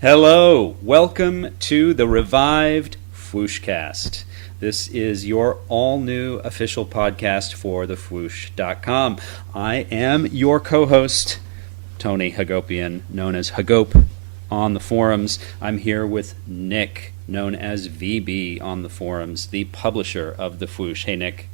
Hello, welcome to the revived FwooshCast. This is your all-new official podcast for thefwoosh.com. I am your co-host, Tony Hagopian, known as Hagop on the forums. I'm here with Nick, known as VeeBee on the forums, the publisher of the Fwoosh. Hey, Nick.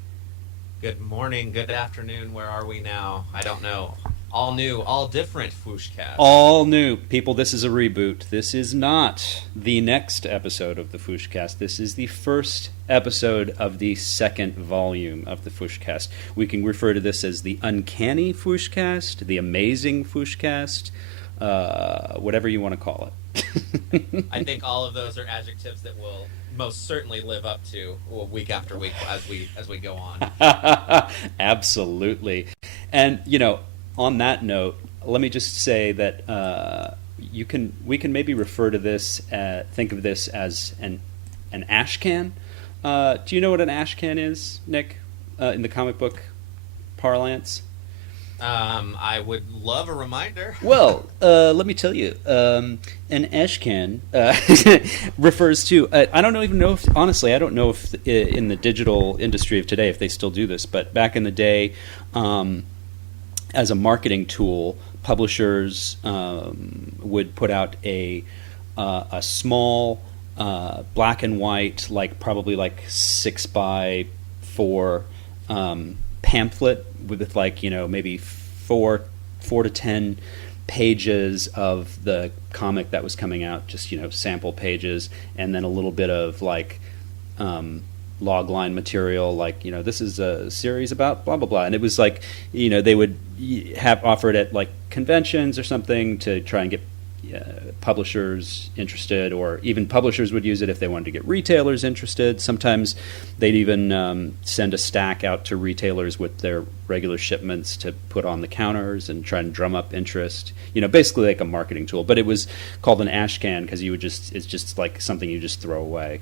Good morning, good afternoon, where are we now? I don't know. All new, all different FwooshCast. All new. People, this is a reboot. This is not the next episode of the FwooshCast. This is the first episode of the second volume of the FwooshCast. We can refer to this as the Uncanny FwooshCast, the Amazing FwooshCast, whatever you want to call it. I think all of those are adjectives that will most certainly live up to week after week as we go on. Absolutely. And, you know, on that note, let me just say that we can maybe refer to this, think of this as an Ashcan. Do you know what an Ashcan is, Nick, in the comic book parlance? I would love a reminder. Well, let me tell you, an Ashcan refers to, I don't even know if, honestly, I don't know if in the digital industry of today if they still do this, but back in the day, as a marketing tool, publishers would put out a small black and white, probably 6x4 pamphlet with maybe four to 10 pages of the comic that was coming out, just sample pages, and then a little bit of log line material, this is a series about blah blah blah, and it was they would have offered at conventions or something to try and get publishers interested, or even publishers would use it if they wanted to get retailers interested. Sometimes they'd even send a stack out to retailers with their regular shipments to put on the counters and try and drum up interest. Basically like a marketing tool. But it was called an Ashcan because it's just like something you just throw away.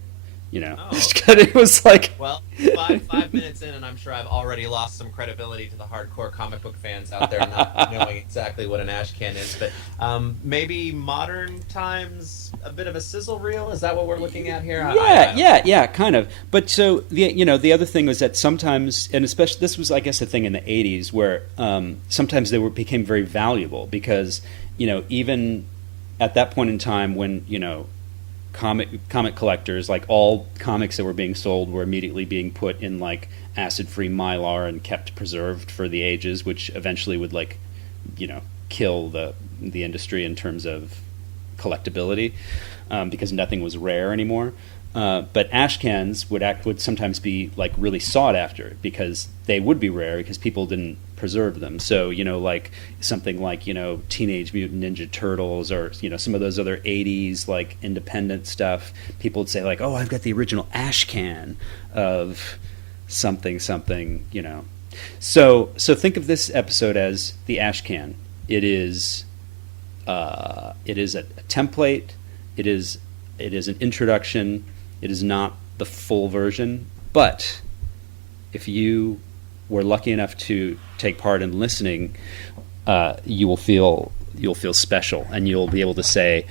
Oh. It was well, five minutes in, and I'm sure I've already lost some credibility to the hardcore comic book fans out there not knowing exactly what an Ashcan is. But maybe modern times, a bit of a sizzle reel. Is that what we're looking at here? Yeah, kind of. But so the other thing was that sometimes, and especially this was, I guess, a thing in the '80s where sometimes they became very valuable because even at that point in time when comic collectors, all comics that were being sold were immediately being put in acid-free Mylar and kept preserved for the ages, which eventually would kill the industry in terms of collectability, because nothing was rare anymore. But Ashcans would sometimes be really sought after because they would be rare because people didn't preserve them. So something like Teenage Mutant Ninja Turtles, or some of those other '80s independent stuff. People would say oh, I've got the original Ashcan of something. So think of this episode as the Ashcan. It is a template. It is an introduction. It is not the full version, but if you were lucky enough to take part in listening, you'll feel special, and you'll be able to say,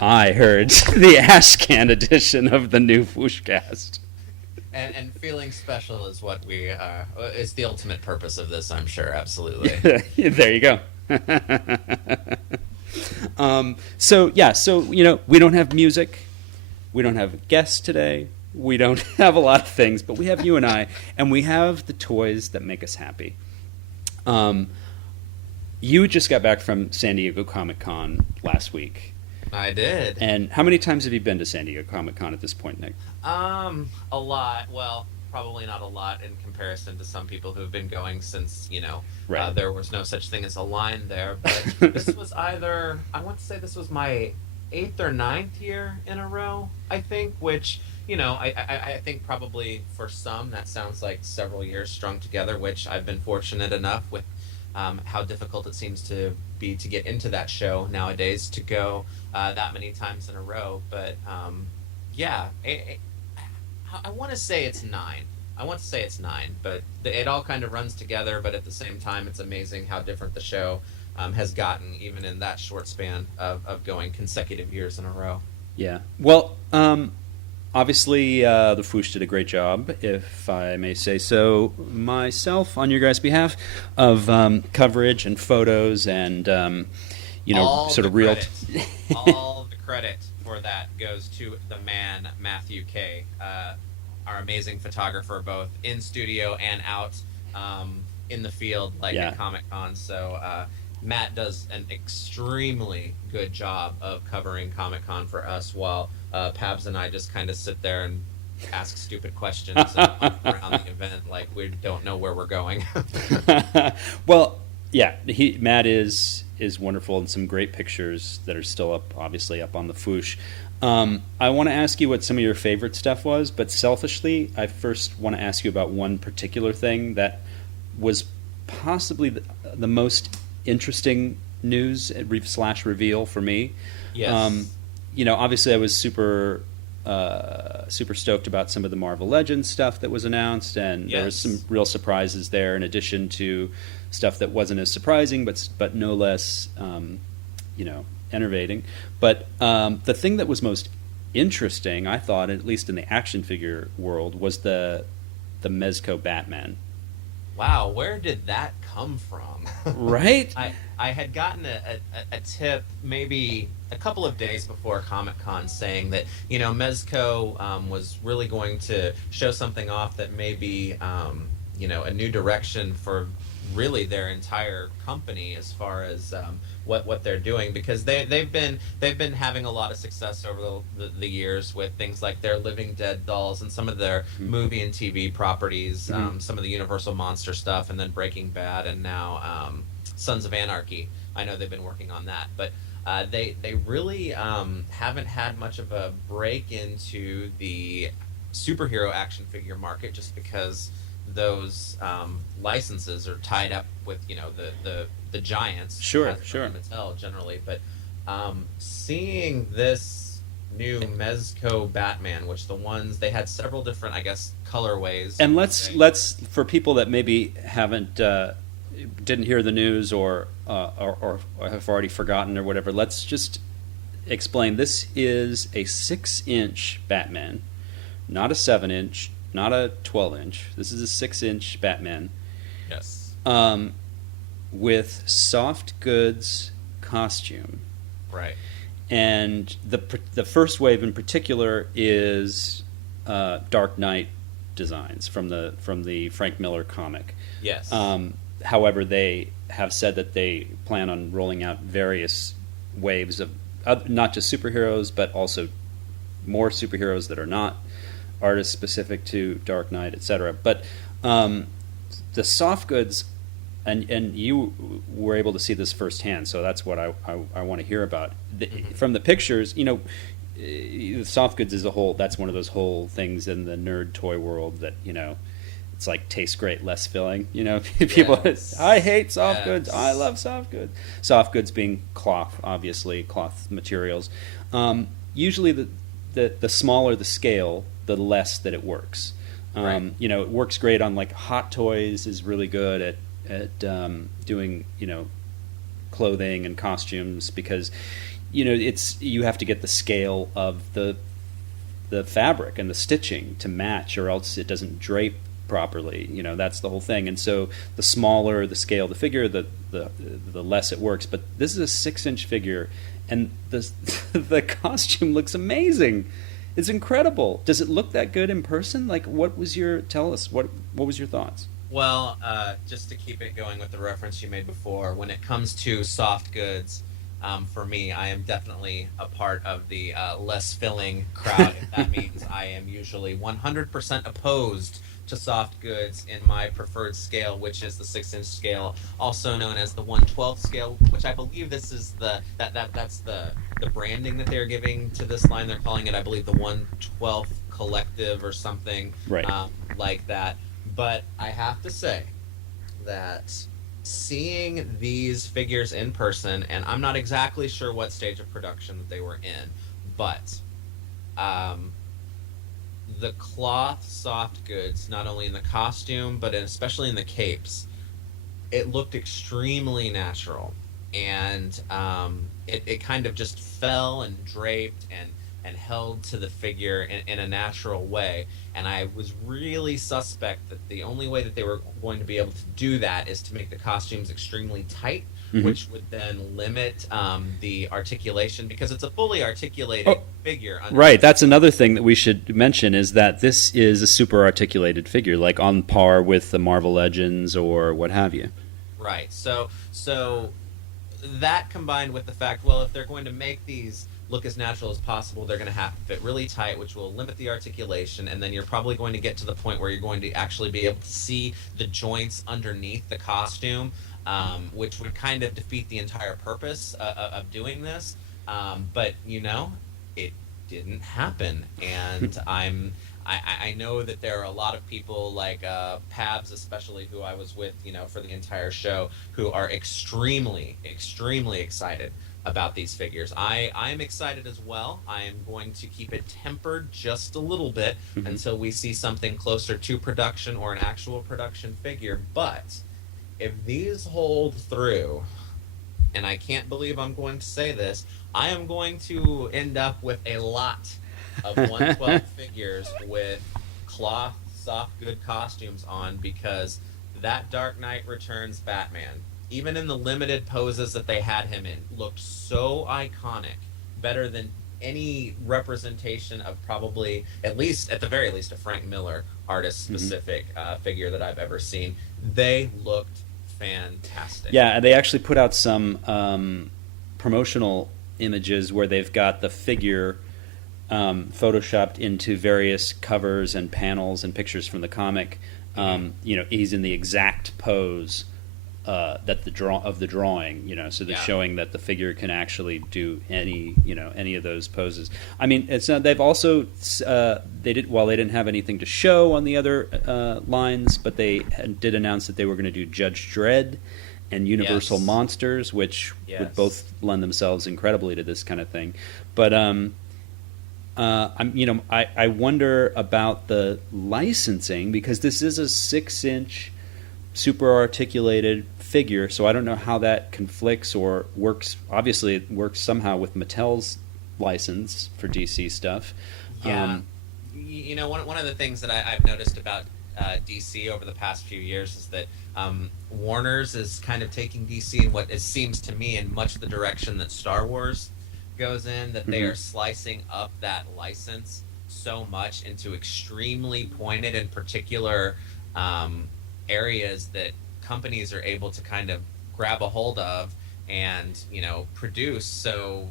"I heard the Ashcan edition of the new FwooshCast." And feeling special is what is the ultimate purpose of this, I'm sure. Absolutely. There you go. So we don't have music. We don't have guests today. We don't have a lot of things, but we have you and I, and we have the toys that make us happy. You just got back from San Diego Comic-Con last week. I did. And how many times have you been to San Diego Comic-Con at this point, Nick? A lot. Well, probably not a lot in comparison to some people who've been going since, right. There was no such thing as a line there. But this was I want to say this was my 8th or 9th year in a row, I think, which, I think probably for some that sounds like several years strung together, which I've been fortunate enough with how difficult it seems to be to get into that show nowadays to go that many times in a row. But I want to say it's 9. But it all kind of runs together. But at the same time, it's amazing how different the show has gotten, even in that short span of going consecutive years in a row. Yeah. Well, obviously, the Fwoosh did a great job, if I may say so myself, on your guys' behalf, of coverage and photos and, All sort the of real. credit, all the credit for that goes to the man, Matthew K., our amazing photographer, both in studio and out in the field, like Yeah. at Comic Con. So Matt does an extremely good job of covering Comic Con for us, while Pabs and I just kind of sit there and ask stupid questions around the event, like we don't know where we're going. Well, yeah, Matt is wonderful, and some great pictures that are still up, obviously up on the Fwoosh. I want to ask you what some of your favorite stuff was, but selfishly, I first want to ask you about one particular thing that was possibly the most interesting news / reveal for me. Yes. Obviously, I was super stoked about some of the Marvel Legends stuff that was announced, and there was some real surprises there, in addition to stuff that wasn't as surprising, but no less, enervating. But the thing that was most interesting, I thought, at least in the action figure world, was the Mezco Batman. Wow, where did that come from? Right? I had gotten a tip maybe a couple of days before Comic-Con saying that, Mezco was really going to show something off that may be, a new direction for really their entire company as far as what they're doing, because they've been having a lot of success over the years with things like their Living Dead dolls and some of their movie and TV properties, some of the Universal Monster stuff, and then Breaking Bad, and now Sons of Anarchy. I know they've been working on that, but they really haven't had much of a break into the superhero action figure market, just because those licenses are tied up with the giants. Sure. Mattel generally, but seeing this new Mezco Batman, which they had several different, I guess, colorways. And let's for people that maybe haven't didn't hear the news or have already forgotten or whatever, let's just explain. This is a 6-inch Batman, not a 7-inch. Not a 12-inch. This is a 6-inch Batman. Yes. With soft goods costume. Right. And the first wave in particular is Dark Knight designs from the Frank Miller comic. Yes. However, they have said that they plan on rolling out various waves of not just superheroes, but also more superheroes that are not artists specific to Dark Knight, etc. But the soft goods, and you were able to see this firsthand, so that's what I want to hear about. From the pictures, the soft goods as a whole, that's one of those whole things in the nerd toy world that, it's like tastes great, less filling. People, Yes. I hate soft goods. Yes. I love soft goods. Soft goods being cloth, obviously, cloth materials. Usually the smaller the scale, the less that it works. Right. It works great on, like, Hot Toys is really good at doing clothing and costumes, because you have to get the scale of the fabric and the stitching to match, or else it doesn't drape properly. That's the whole thing. And so the smaller the scale of the figure, the less it works. But this is a 6-inch figure, and the costume looks amazing. It's incredible. Does it look that good in person? Like, tell us, what was your thoughts? Well, just to keep it going with the reference you made before, when it comes to soft goods, for me, I am definitely a part of the less filling crowd. That means I am usually 100% opposed to soft goods in my preferred scale, which is the 6-inch scale, also known as the 1/12 scale, which I believe this is that's the branding that they're giving to this line. They're calling it, I believe, the 1/12 Collective or something, Right. Like that. But I have to say that seeing these figures in person, and I'm not exactly sure what stage of production that they were in, but the cloth soft goods, not only in the costume, but especially in the capes, it looked extremely natural. and it kind of just fell and draped and held to the figure in a natural way. And I was really suspect that the only way that they were going to be able to do that is to make the costumes extremely tight, which would then limit the articulation, because it's a fully articulated figure. Right, that's another thing that we should mention, is that this is a super articulated figure, like on par with the Marvel Legends or what have you. Right, so that combined with the fact, well, if they're going to make these look as natural as possible, they're going to have to fit really tight, which will limit the articulation, and then you're probably going to get to the point where you're going to actually be able to see the joints underneath the costume, which would kind of defeat the entire purpose of doing this. But, it didn't happen, and I know that there are a lot of people like Pabs, especially, who I was with, for the entire show, who are extremely, extremely excited about these figures. I'm excited as well. I am going to keep it tempered just a little bit until we see something closer to production or an actual production figure. But if these hold through, and I can't believe I'm going to say this, I am going to end up with a lot of 112 figures with cloth, soft, good costumes on, because that Dark Knight Returns Batman, even in the limited poses that they had him in, looked so iconic, better than any representation of probably, at the very least, a Frank Miller artist-specific figure that I've ever seen. They looked fantastic. Yeah, and they actually put out some promotional images where they've got the figure photoshopped into various covers and panels and pictures from the comic. He's in the exact pose that the drawing, so they're showing that the figure can actually do any of those poses. I mean, it's not, they've also they didn't have anything to show on the other lines, but they did announce that they were going to do Judge Dredd and Universal Monsters, which would both lend themselves incredibly to this kind of thing. But I wonder about the licensing, because this is a 6-inch super articulated figure, so I don't know how that conflicts or works. Obviously, it works somehow with Mattel's license for DC stuff. Yeah. One of the things that I've noticed about DC over the past few years is that Warner's is kind of taking DC in what it seems to me in much the direction that Star Wars goes in, that they are slicing up that license so much into extremely pointed and particular areas that companies are able to kind of grab a hold of and produce. So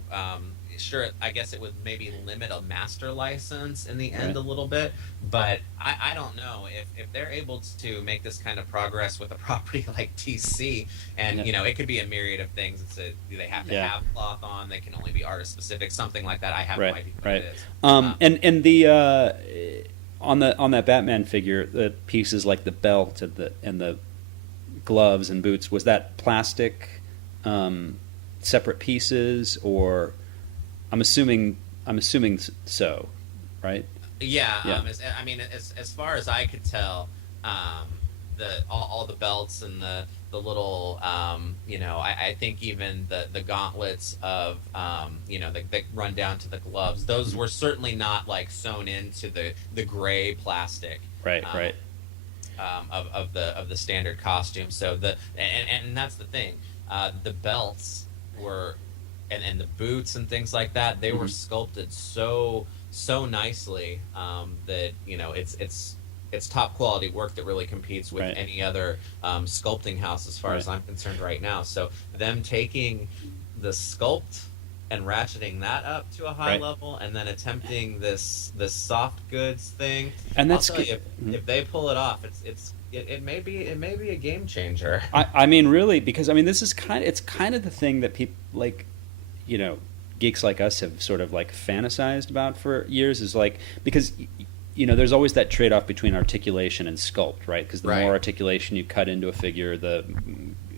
sure, I guess it would maybe limit a master license in the end a little bit, but I don't know if they're able to make this kind of progress with a property like DC, and it could be a myriad of things. Do they have to have cloth on? They can only be artist specific, something like that. I have no idea what it is. And the on that Batman figure, the pieces like the belt and the gloves and boots, was that plastic separate pieces, or I'm assuming so, right? Yeah. As far as I could tell, all the belts and the little I think even the gauntlets of that run down to the gloves, those were certainly not like sewn into the gray plastic of the standard costume. So and that's the thing, the belts were and the boots and things like that, they were sculpted so nicely that it's top quality work that really competes with any other sculpting house as far as I'm concerned right now. So them taking the sculpt and ratcheting that up to a high level, and then attempting this soft goods thing, and that's, I'll tell you, if they pull it off, it may be a game changer. I mean, really, because this is kind of the thing that people like, geeks like us have sort of like fantasized about for years, is like, because there's always that trade-off between articulation and sculpt, right? Because the more articulation you cut into a figure, the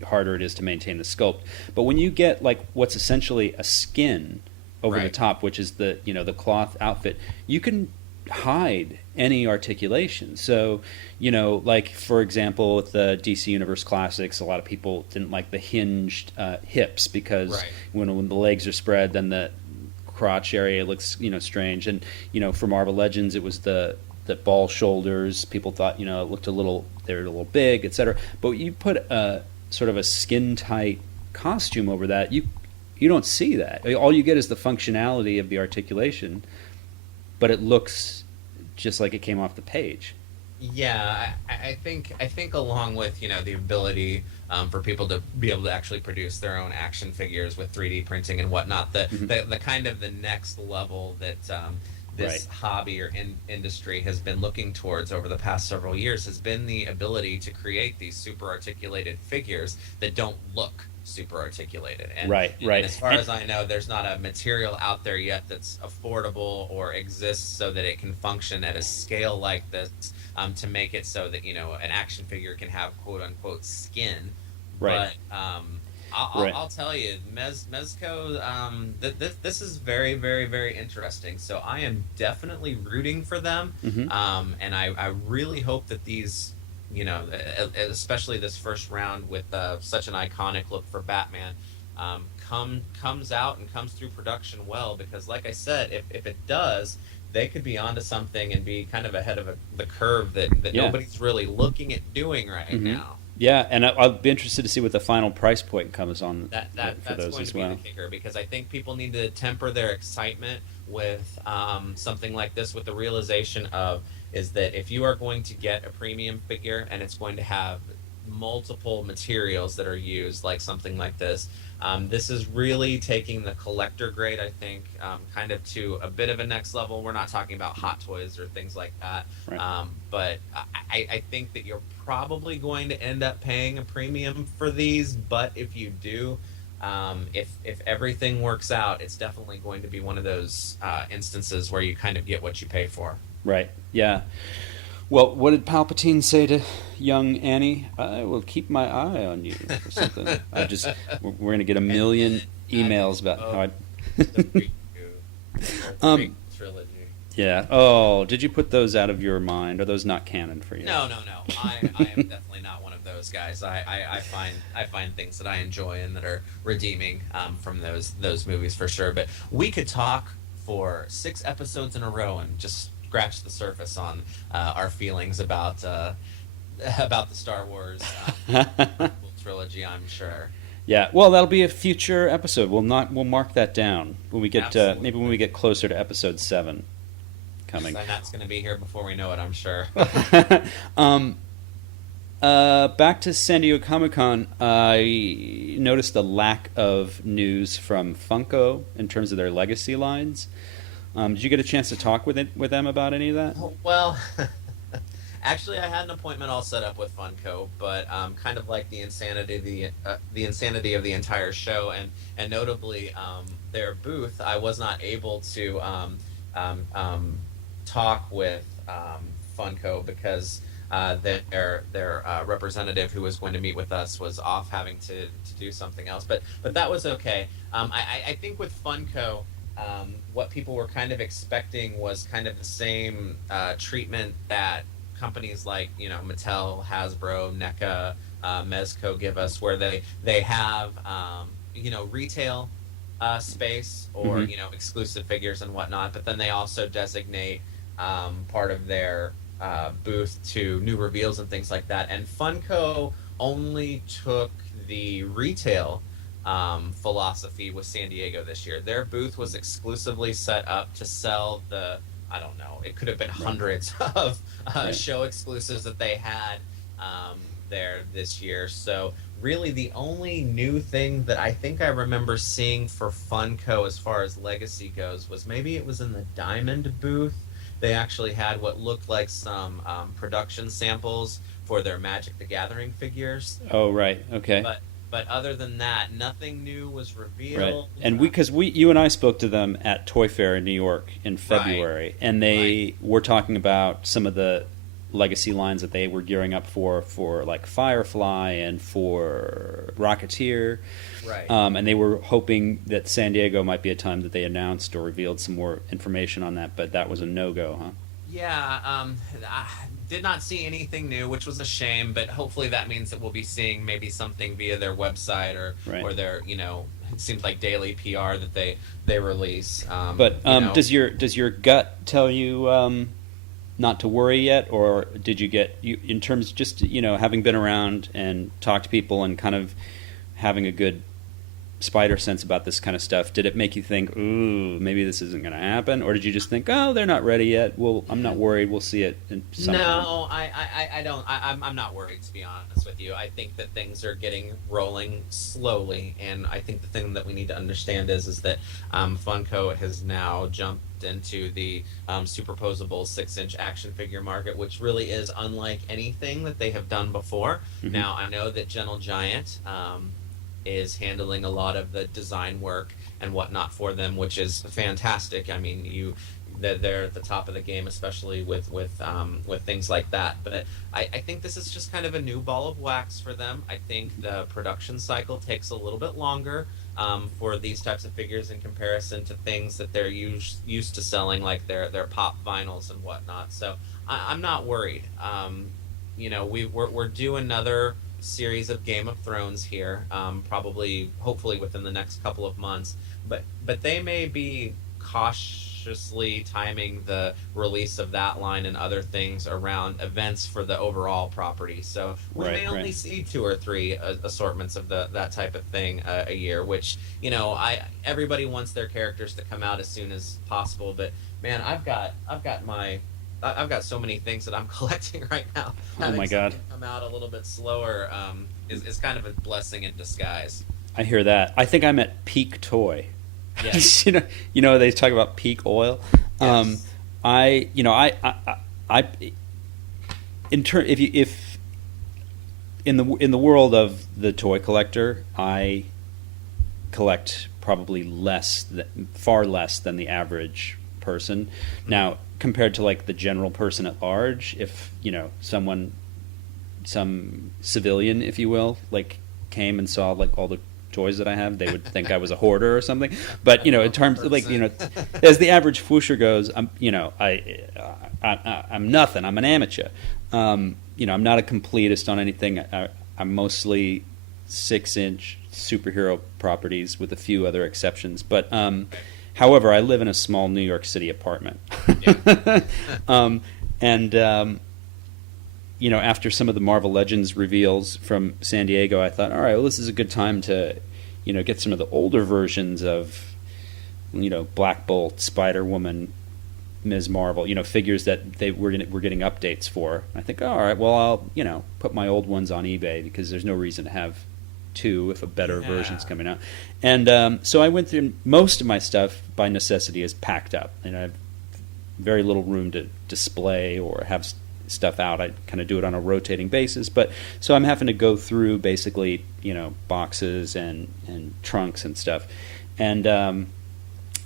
harder it is to maintain the sculpt. But when you get like what's essentially a skin over the top, which is the the cloth outfit, you can hide any articulation. So, like for example, with the DC Universe Classics, a lot of people didn't like the hinged hips because Right. when the legs are spread, then the crotch area looks strange. And for Marvel Legends, it was the ball shoulders. People thought it looked they were a little big, etc. But you put a sort of a skin tight costume over that, you don't see that. All you get is the functionality of the articulation, but it looks just like it came off the page. Yeah, I think along with the ability for people to be able to actually produce their own action figures with 3D printing and whatnot, the kind of the next level that this hobby or industry has been looking towards over the past several years has been the ability to create these super articulated figures that don't look super articulated. And, and as far as I know, there's not a material out there yet that's affordable or exists so that it can function at a scale like this, to make it so that an action figure can have quote unquote skin. But I'll tell you, Mezco, this is very, very, very interesting. So I am definitely rooting for them, and I really hope that these, especially this first round with such an iconic look for Batman, comes out and comes through production well. Because, like I said, if it does, they could be onto something and be kind of ahead of the curve that nobody's really looking at doing right now. Yeah, and I'll be interested to see what the final price point comes on for that's those going as to be well. the kicker, because I think people need to temper their excitement with something like this with the realization is that if you are going to get a premium figure and it's going to have multiple materials that are used, like something like this, this is really taking the collector grade, I think, kind of to a bit of a next level. We're not talking about Hot Toys or things like that, but I think that you're probably going to end up paying a premium for these. But if you do, if everything works out, it's definitely going to be one of those instances where you kind of get what you pay for. Right. Yeah. Well, what did Palpatine say to young Annie? I will keep my eye on you, or something. We're going to get a million emails about how I. The prequel trilogy. Yeah. Oh, did you put those out of your mind? Are those not canon for you? No. I am definitely not one of those guys. I find things that I enjoy and that are redeeming from those movies for sure. But we could talk for 6 episodes in a row and just scratch the surface on our feelings about the Star Wars trilogy, I'm sure. Yeah, well, that'll be a future episode. We'll mark that down when we get maybe when we get closer to episode 7 coming. And that's going to be here before we know it, I'm sure. Back to San Diego Comic-Con, I noticed a lack of news from Funko in terms of their legacy lines. Did you get a chance to talk with them about any of that? Well, actually, I had an appointment all set up with Funko, but kind of like the insanity of the entire show, and notably their booth, I was not able to talk with Funko because their representative who was going to meet with us was off having to do something else. But that was okay. I think with Funko, what people were kind of expecting was kind of the same treatment that companies like Mattel, Hasbro, NECA, Mezco give us, where they have retail space or exclusive figures and whatnot, but then they also designate part of their booth to new reveals and things like that. And Funko only took the retail philosophy with San Diego this year. Their booth was exclusively set up to sell it could have been hundreds of show exclusives that they had there this year. So really the only new thing that I think I remember seeing for Funko as far as legacy goes was maybe it was in the Diamond booth. They actually had what looked like some production samples for their Magic the Gathering figures. Oh, right. Okay. But other than that, nothing new was revealed. Right. And you and I spoke to them at Toy Fair in New York in February, and they were talking about some of the legacy lines that they were gearing up for like Firefly and for Rocketeer. Right. And they were hoping that San Diego might be a time that they announced or revealed some more information on that, but that was a no-go, huh? Yeah, I did not see anything new, which was a shame. But hopefully that means that we'll be seeing maybe something via their website Right. or their it seems like daily PR that they release. But does your gut tell you not to worry yet, or did you get you in terms just having been around and talked to people and kind of having a good spider sense about this kind of stuff? Did it make you think, ooh, maybe this isn't going to happen, or did you just think, oh, they're not ready yet? Well, I'm not worried. We'll see it in some time. No, I don't. I'm not worried, to be honest with you. I think that things are getting rolling slowly, and I think the thing that we need to understand is that Funko has now jumped into the superposable 6-inch action figure market, which really is unlike anything that they have done before. Mhm. Now, I know that Gentle Giant is handling a lot of the design work and whatnot for them, which is fantastic. I mean, they're at the top of the game, especially with things like that. But I think this is just kind of a new ball of wax for them. I think the production cycle takes a little bit longer for these types of figures in comparison to things that they're used to selling, like their pop vinyls and whatnot. So I'm not worried. We're due another series of Game of Thrones here, probably, hopefully within the next couple of months. But they may be cautiously timing the release of that line and other things around events for the overall property. So we may only see 2 or 3 assortments of that type of thing a year. Which everybody wants their characters to come out as soon as possible. But man, I've got so many things that I'm collecting right now. Oh my God! Come out a little bit slower is kind of a blessing in disguise. I hear that. I think I'm at peak toy. Yes. They talk about peak oil. Yes. If in the world of the toy collector, I collect probably far less than the average person. Mm-hmm. Now, compared to like the general person at large, if some civilian, if you will, like came and saw like all the toys that I have, they would think I was a hoarder or something. But in terms of as the average Fwoosher goes, I'm nothing. I'm an amateur. I'm not a completist on anything. I'm mostly 6-inch superhero properties with a few other exceptions. But however, I live in a small New York City apartment. Yeah. After some of the Marvel Legends reveals from San Diego, I thought, all right, well, this is a good time to, get some of the older versions of, Black Bolt, Spider-Woman, Ms. Marvel, figures that we're getting updates for. I think, all right, well, I'll, put my old ones on eBay because there's no reason to have 2 if a better version's coming out. And so I went through most of my stuff by necessity is packed up, and I have very little room to display or have stuff out. I kind of do it on a rotating basis, but so I'm having to go through basically boxes and trunks and stuff. And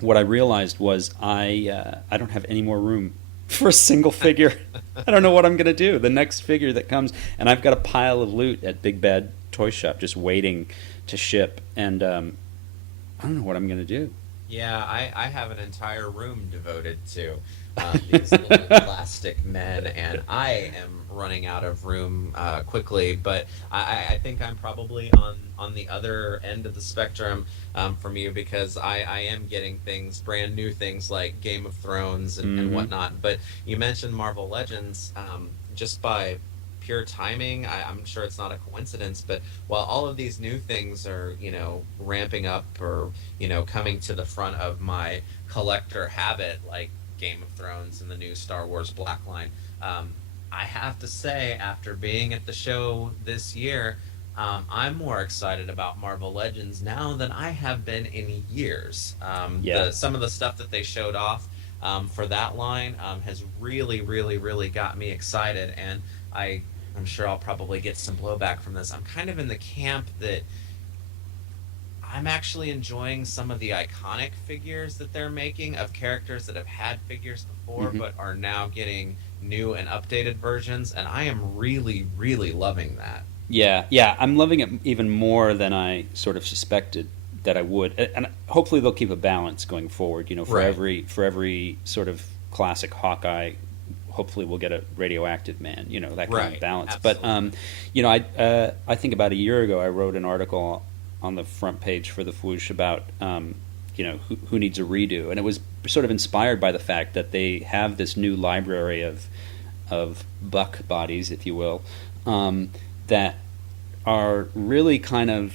what I realized was I don't have any more room for a single figure. I don't know what I'm going to do. The next figure that comes, and I've got a pile of loot at Big Bad Toy Shop just waiting to ship, and I don't know what I'm going to do. Yeah, I have an entire room devoted to these little plastic men, and I am running out of room quickly. But I think I'm probably on the other end of the spectrum from you, because I am getting brand new things like Game of Thrones and whatnot. But you mentioned Marvel Legends, just by pure timing, I'm sure it's not a coincidence, but while all of these new things are, ramping up or, coming to the front of my collector habit, like Game of Thrones and the new Star Wars Black line, I have to say, after being at the show this year, I'm more excited about Marvel Legends now than I have been in years. Some of the stuff that they showed off for that line has really, really, really got me excited, and I'm sure I'll probably get some blowback from this. I'm kind of in the camp that I'm actually enjoying some of the iconic figures that they're making of characters that have had figures before but are now getting new and updated versions, and I am really, really loving that. Yeah, I'm loving it even more than I sort of suspected that I would, and hopefully they'll keep a balance going forward. For every sort of classic Hawkeye hopefully we'll get a radioactive man, that kind Right. of balance. Absolutely. But I think about a year ago I wrote an article on the front page for the Fwoosh about who needs a redo, and it was sort of inspired by the fact that they have this new library of buck bodies, if you will, that are really kind of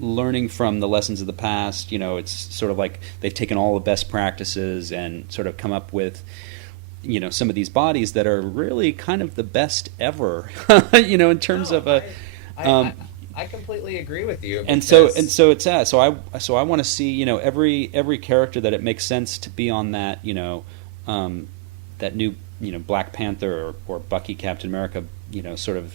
learning from the lessons of the past. It's sort of like they've taken all the best practices and sort of come up with some of these bodies that are really kind of the best ever in terms No, of a I completely agree with you. and so it's so I want to see every character that it makes sense to be on that that new Black Panther or Bucky Captain America sort of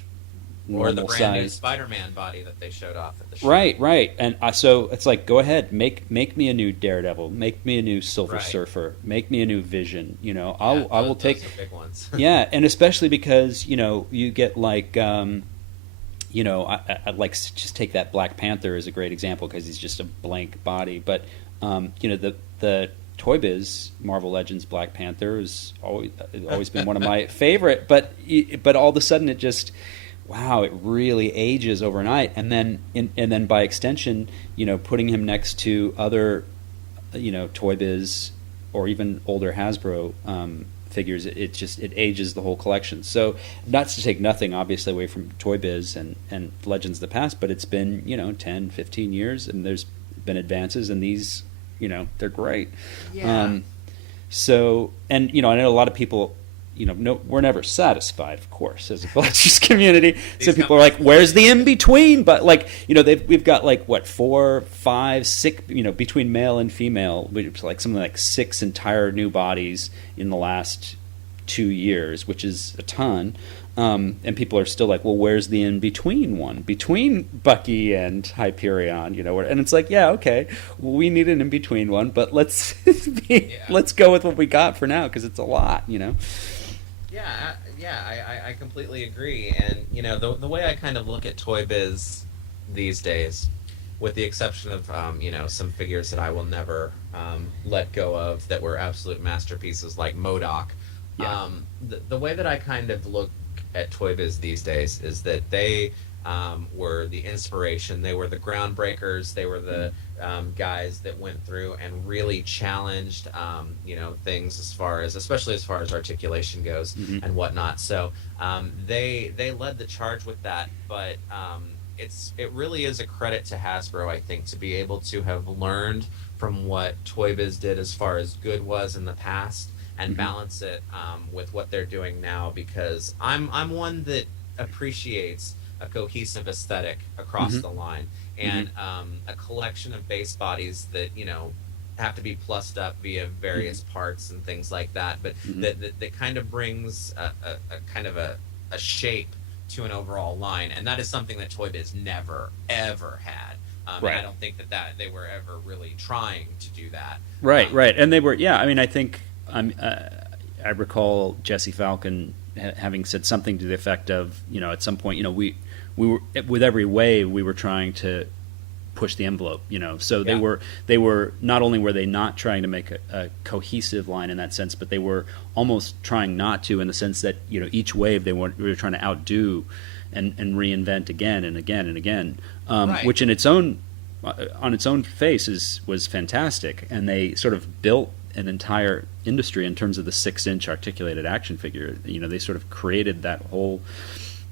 or the normal brand new size. Spider-Man body that they showed off at the show. Right, and so it's like, go ahead, make me a new Daredevil, make me a new Silver Right. Surfer, make me a new Vision. I Yeah, will those take. are big ones. Yeah, and especially because you get like I'd like to just take that Black Panther as a great example because he's just a blank body, but the Toy Biz Marvel Legends Black Panther has always been one of my favorite, but all of a sudden it just, wow, it really ages overnight, and then by extension, putting him next to other, Toy Biz or even older Hasbro figures, it ages the whole collection. So, not to take nothing obviously away from Toy Biz and Legends of the past, but it's been 10, 15 years, and there's been advances, and these they're great. Yeah. So, and I know a lot of people. No, we're never satisfied, of course, as a Legends community. Some people are like, "Where's the in between?" But we've got like what 4, 5, 6, between male and female, which is like something like 6 entire new bodies in the last 2 years, which is a ton. And people are still like, "Well, where's the in between one between Bucky and Hyperion?" And it's like, yeah, okay, well, we need an in between one, but let's let's go with what we got for now because it's a lot. Yeah, I completely agree. And the way I kind of look at Toy Biz these days, with the exception of some figures that I will never let go of that were absolute masterpieces like MODOK. Yeah. The way that I kind of look at Toy Biz these days is that they were the inspiration. They were the groundbreakers. They were the guys that went through and really challenged, things especially as far as articulation goes and whatnot. So they led the charge with that. But it really is a credit to Hasbro, I think, to be able to have learned from what Toy Biz did as far as good was in the past and balance it with what they're doing now. Because I'm one that appreciates a cohesive aesthetic across the line, and a collection of base bodies that have to be plussed up via various parts and things like that, but that kind of brings a kind of a shape to an overall line, and that is something that Toy Biz never ever had. Right. And I don't think that they were ever really trying to do that. Right, and they were. Yeah, I mean, I think I recall Jesse Falcon having said something to the effect of, at some point, we were, with every wave, we were trying to push the envelope, So they were not only were they not trying to make a cohesive line in that sense, but they were almost trying not to, in the sense that each wave we were trying to outdo and reinvent again and again and again, which in its own on its own face was fantastic, and they sort of built an entire industry in terms of the 6-inch articulated action figure. They sort of created that whole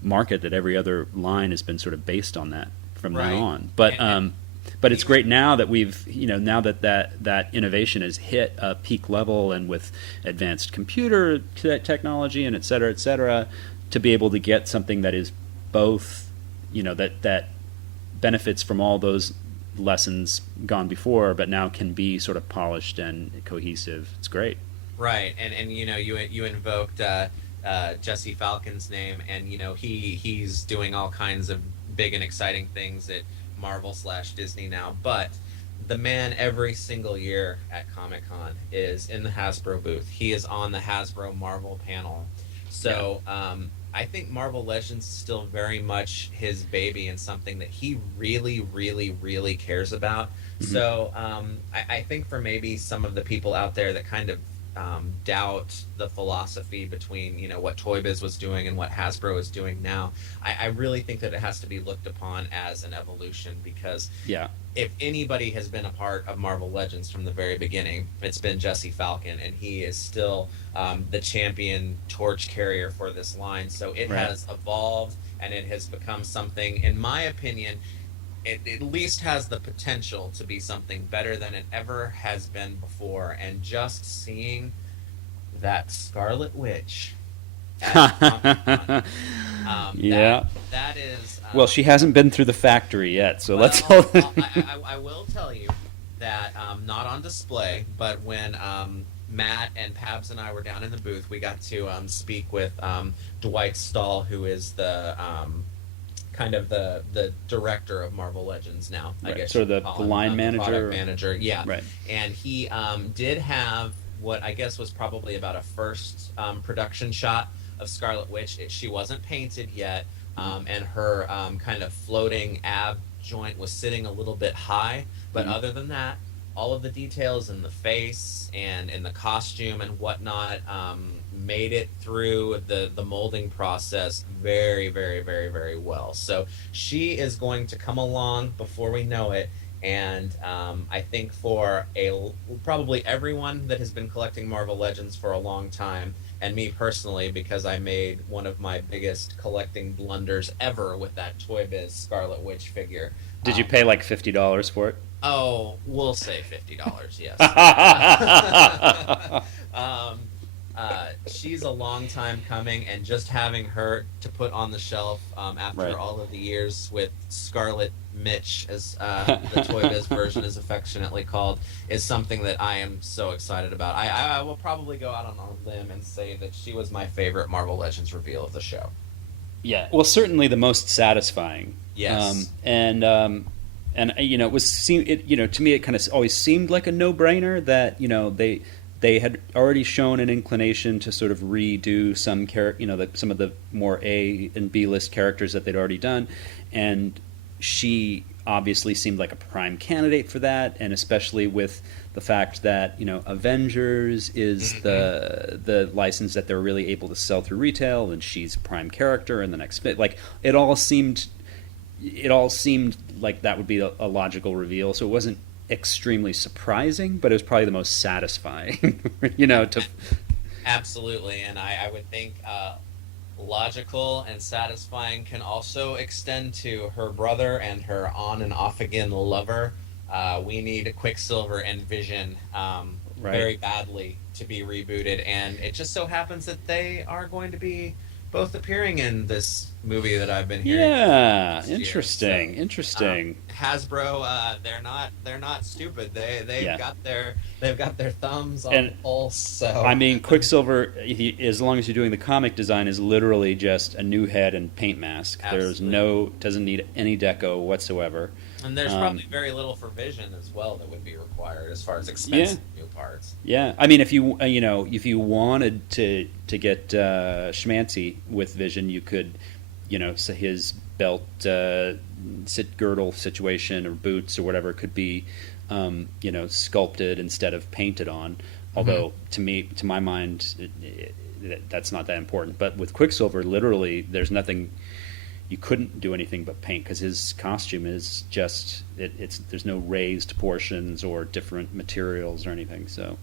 market that every other line has been sort of based on that from now on. But it's great now that we've now that innovation has hit a peak level, and with advanced computer technology and et cetera, to be able to get something that is both that benefits from all those lessons gone before, but now can be sort of polished and cohesive. It's great. Right, and you invoked Jesse Falcon's name, and he's doing all kinds of big and exciting things at Marvel/Disney now. But the man every single year at Comic-Con is in the Hasbro booth. He is on the Hasbro Marvel panel. So I think Marvel Legends is still very much his baby and something that he really, really, really cares about. So I think for maybe some of the people out there that kind of doubt the philosophy between what Toy Biz was doing and what Hasbro is doing now. I really think that it has to be looked upon as an evolution, because Yeah. if anybody has been a part of Marvel Legends from the very beginning, it's been Jesse Falcon, and he is still the champion torch carrier for this line. So it Right. has evolved, and it has become something, in my opinion, it at least has the potential to be something better than it ever has been before. And just seeing that Scarlet Witch at Comic-Con, Yeah. that is... Well, she hasn't been through the factory yet, so let's well, all. I will tell you that, not on display, but when Matt and Pabs and I were down in the booth, we got to speak with Dwight Stahl, who is the kind of the director of Marvel Legends now, I Right, guess. sort of you the could call him, line the manager. product manager, yeah. Right. And he did have what I guess was probably about a first production shot of Scarlet Witch. She wasn't painted yet, and her kind of floating ab joint was sitting a little bit high. But other than that, all of the details in the face and in the costume and whatnot made it through the molding process very, very, very, very well. So she is going to come along before we know it. And I think for probably everyone that has been collecting Marvel Legends for a long time, and me personally, because I made one of my biggest collecting blunders ever with that Toy Biz Scarlet Witch figure. Did you pay like $50 for it? Oh, we'll say $50, yes. She's a long time coming, and just having her to put on the shelf after Right. all of the years with Scarlet Mitch, as the Toy Biz version is affectionately called, is something that I am so excited about. I will probably go out on a limb and say that she was my favorite Marvel Legends reveal of the show. Yeah. Well, certainly the most satisfying. Yes. And it was to me it kind of always seemed like a no-brainer that they had already shown an inclination to sort of redo some some of the more A and B list characters that they'd already done, and she obviously seemed like a prime candidate for that, and especially with the fact that Avengers is the license that they're really able to sell through retail, and she's a prime character in the next bit. Like it all seemed like that would be a logical reveal. So it wasn't extremely surprising, but it was probably the most satisfying. Absolutely, and I would think logical and satisfying can also extend to her brother and her on and off again lover. We need Quicksilver and Vision very badly to be rebooted, and it just so happens that they are going to be both appearing in this movie that I've been hearing. Yeah, interesting. Hasbro, they're not stupid. They've got their thumbs on the pulse. So I mean, Quicksilver, as long as you're doing the comic design, is literally just a new head and paint mask. Absolutely. Doesn't need any deco whatsoever. And there's probably very little for Vision as well that would be required as far as expensive new parts. Yeah, I mean, if you wanted to get schmancy with Vision, you could, so his belt, girdle situation or boots or whatever could be, sculpted instead of painted on. Although to my mind, that's not that important. But with Quicksilver, literally, there's nothing. You couldn't do anything but paint because his costume is just there's no raised portions or different materials or anything. So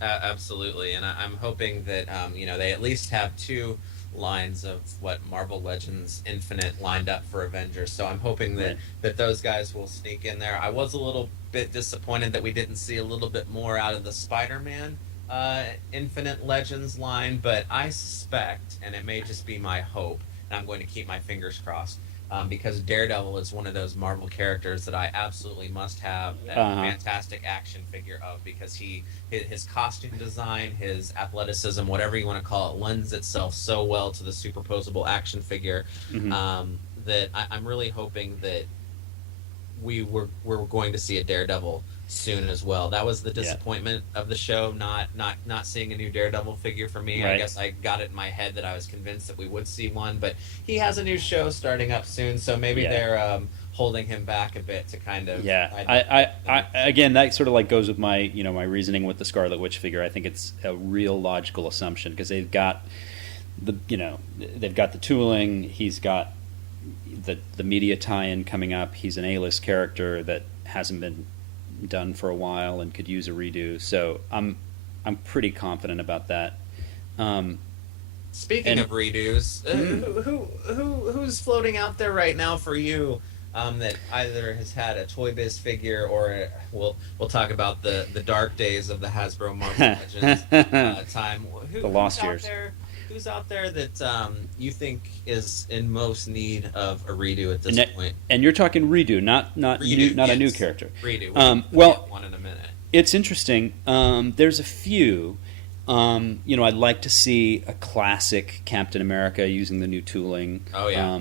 absolutely, and I'm hoping that they at least have two lines of what Marvel Legends Infinite lined up for Avengers. So I'm hoping that those guys will sneak in there. I was a little bit disappointed that we didn't see a little bit more out of the Spider-Man Infinite Legends line, but I suspect, and it may just be my hope, and I'm going to keep my fingers crossed, because Daredevil is one of those Marvel characters that I absolutely must have a fantastic action figure of, because his costume design, his athleticism, whatever you want to call it, lends itself so well to the superposable action figure, that I'm really hoping that we're going to see a Daredevil soon as well. That was the disappointment of the show, not seeing a new Daredevil figure for me. Right. I guess I got it in my head that I was convinced that we would see one, but he has a new show starting up soon, so maybe they're holding him back a bit to kind of Again, that sort of like goes with my my reasoning with the Scarlet Witch figure. I think it's a real logical assumption because they've got they've got the tooling. He's got the media tie-in coming up. He's an A-list character that hasn't been done for a while and could use a redo. So I'm pretty confident about that. Speaking of redos, who's floating out there right now for you that either has had a Toy Biz figure or we'll talk about the dark days of the Hasbro Marvel Legends time. The lost years. Who's out there that you think is in most need of a redo at this point? And you're talking redo, not redo, a new character. Redo. Well, one in a minute. It's interesting. There's a few. I'd like to see a classic Captain America using the new tooling. Oh yeah.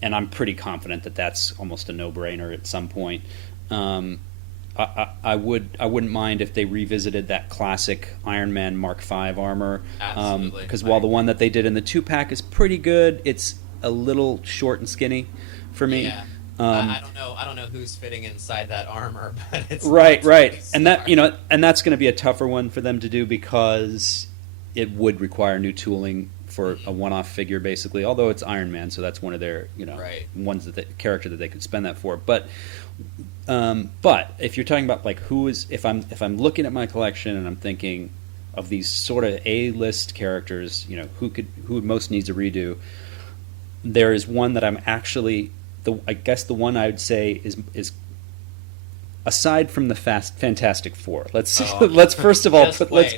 And I'm pretty confident that that's almost a no-brainer at some point. I wouldn't mind if they revisited that classic Iron Man Mark V armor. Absolutely. Because while the one that they did in the 2-pack is pretty good, it's a little short and skinny for me. Yeah. I don't know who's fitting inside that armor, but it's right. And that and that's going to be a tougher one for them to do because it would require new tooling for a one-off figure, basically. Although it's Iron Man, so that's one of their ones character that they could spend that for. But if you're talking about like if I'm looking at my collection and I'm thinking of these sort of A-list characters, who most needs a redo, there is one that I'm actually I guess the one I would say is aside from the Fantastic Four. Let's first of all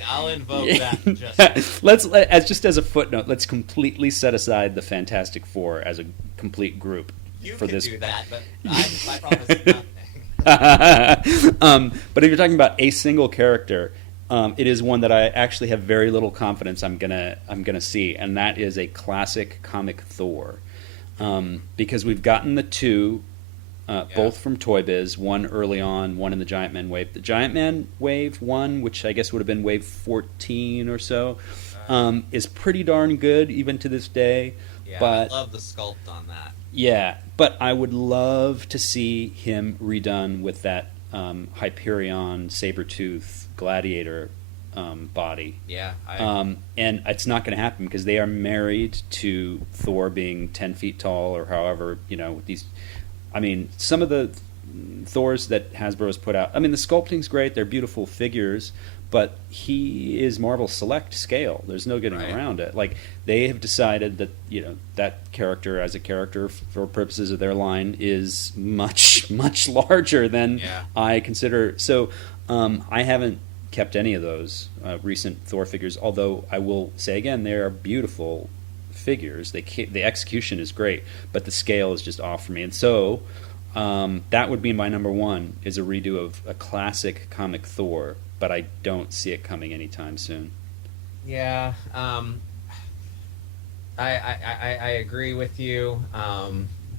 I'll invoke that. Just as a footnote, let's completely set aside the Fantastic Four as a complete group. You for can this. do that, but I promise nothing. But if you're talking about a single character, it is one that I actually have very little confidence I'm gonna see, and that is a classic comic Thor. Because we've gotten the two, both from Toy Biz, one early on, one in the Giant Man wave. The Giant Man wave one, which I guess would have been wave 14 or so, is pretty darn good even to this day. Yeah, but I love the sculpt on that. Yeah, but I would love to see him redone with that Hyperion Sabretooth Gladiator body. Yeah. And it's not going to happen because they are married to Thor being 10 feet tall or however, these... I mean, some of the Thors that Hasbro has put out... I mean, the sculpting's great. They're beautiful figures, but he is Marvel Select scale. There's no getting around it. Like, they have decided that, that character as a character for purposes of their line is much, much larger than I consider... So, I haven't kept any of those recent Thor figures, although I will say again, they are beautiful figures. The execution is great, but the scale is just off for me. And so that would be my number one, is a redo of a classic comic Thor, but I don't see it coming anytime soon. Yeah, I agree with you,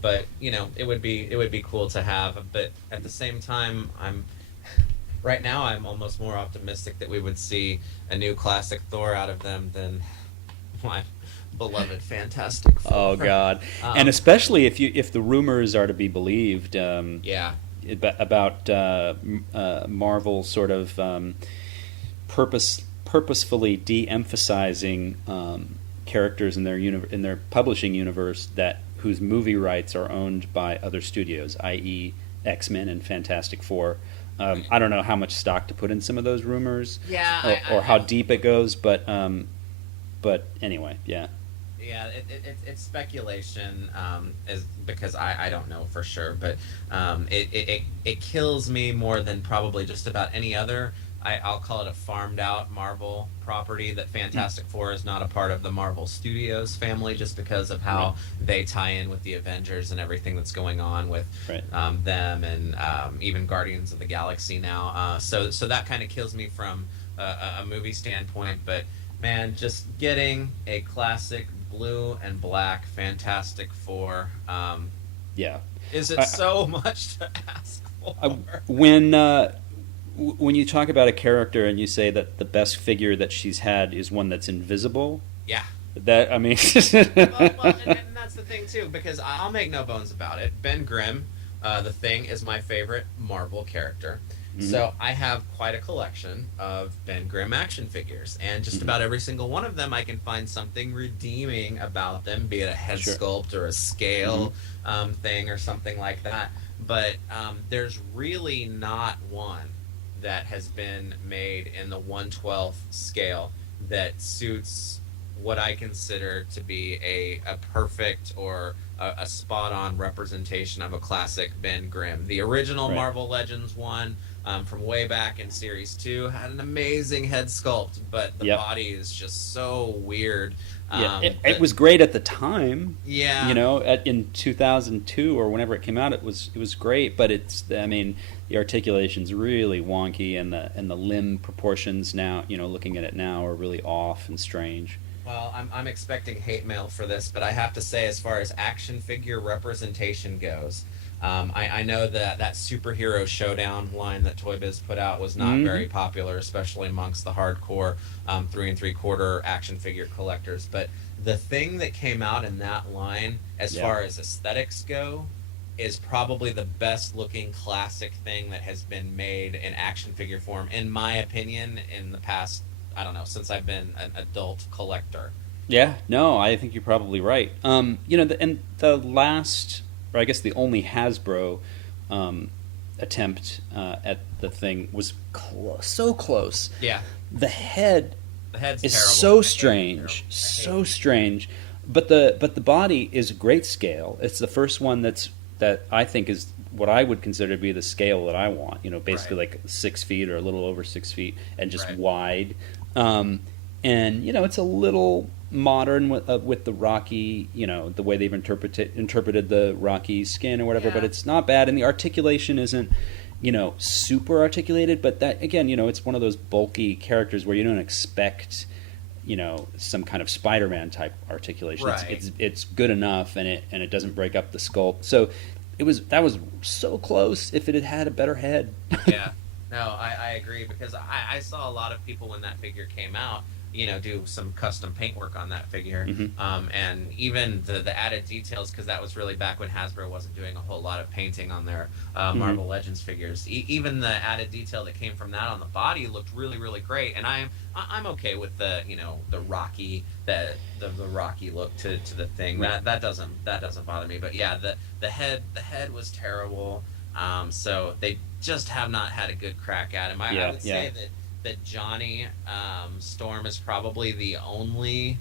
but it would be cool to have. But at the same time, Right now, I'm almost more optimistic that we would see a new classic Thor out of them than my beloved Fantastic Four. Oh God! And especially if the rumors are to be believed, about Marvel sort of purposefully de-emphasizing characters in their publishing universe whose movie rights are owned by other studios, i.e., X-Men and Fantastic Four. I don't know how much stock to put in some of those rumors, or how deep it goes, but anyway, yeah. Yeah, it's speculation, because I don't know for sure, but it kills me more than probably just about any other. I'll call it a farmed out Marvel property that Fantastic Four is not a part of the Marvel Studios family, just because of how they tie in with the Avengers and everything that's going on with them and even Guardians of the Galaxy now. So that kind of kills me from a movie standpoint. But man, just getting a classic blue and black Fantastic Four, is it so much to ask for? When you talk about a character and you say that the best figure that she's had is one that's invisible, That I mean, And that's the thing too, because I'll make no bones about it. Ben Grimm, the Thing, is my favorite Marvel character. So I have quite a collection of Ben Grimm action figures, and just about every single one of them, I can find something redeeming about them, be it a head sculpt or a scale thing or something like that. But there's really not one that has been made in the 1/12 scale that suits what I consider to be a perfect or a spot-on representation of a classic Ben Grimm. The original Marvel Legends one from way back in Series 2 had an amazing head sculpt, but the body is just so weird. It was great at the time. Yeah, you know, in 2002 or whenever it came out, it was great. But I mean, the articulation's really wonky, and the limb proportions now, you know, looking at it now, are really off and strange. Well, I'm expecting hate mail for this, but I have to say, as far as action figure representation goes, I know that superhero showdown line that Toy Biz put out was not very popular, especially amongst the hardcore 3 3/4 action figure collectors. But the thing that came out in that line, as far as aesthetics go, is probably the best looking classic thing that has been made in action figure form, in my opinion, in the past, I don't know, since I've been an adult collector. Yeah, no, I think you're probably right. You know, and the last, or I guess the only Hasbro attempt at the Thing was so close. Yeah. The head head's is terrible. so strange, but the body is great scale. It's the first one that I think is what I would consider to be the scale that I want. You know, basically like 6 feet or a little over 6 feet, and just wide. And you know, it's a little modern with the Rocky, you know, the way they've interpreted the Rocky skin or whatever. But it's not bad, and the articulation isn't, you know, super articulated. But that, again, you know, it's one of those bulky characters where you don't expect, you know, some kind of Spider-Man type articulation. It's good enough, and it doesn't break up the sculpt. So that was so close. If it had had a better head. Yeah, no, I agree, because I saw a lot of people when that figure came out, you know, do some custom paint work on that figure, and even the added details, because that was really back when Hasbro wasn't doing a whole lot of painting on their Marvel Legends figures. Even the added detail that came from that on the body looked really, really great, and I'm okay with the, you know, the Rocky the Rocky look to the Thing. That doesn't bother me. But yeah, the head was terrible. So they just have not had a good crack at him. I would say that Johnny Storm is probably the only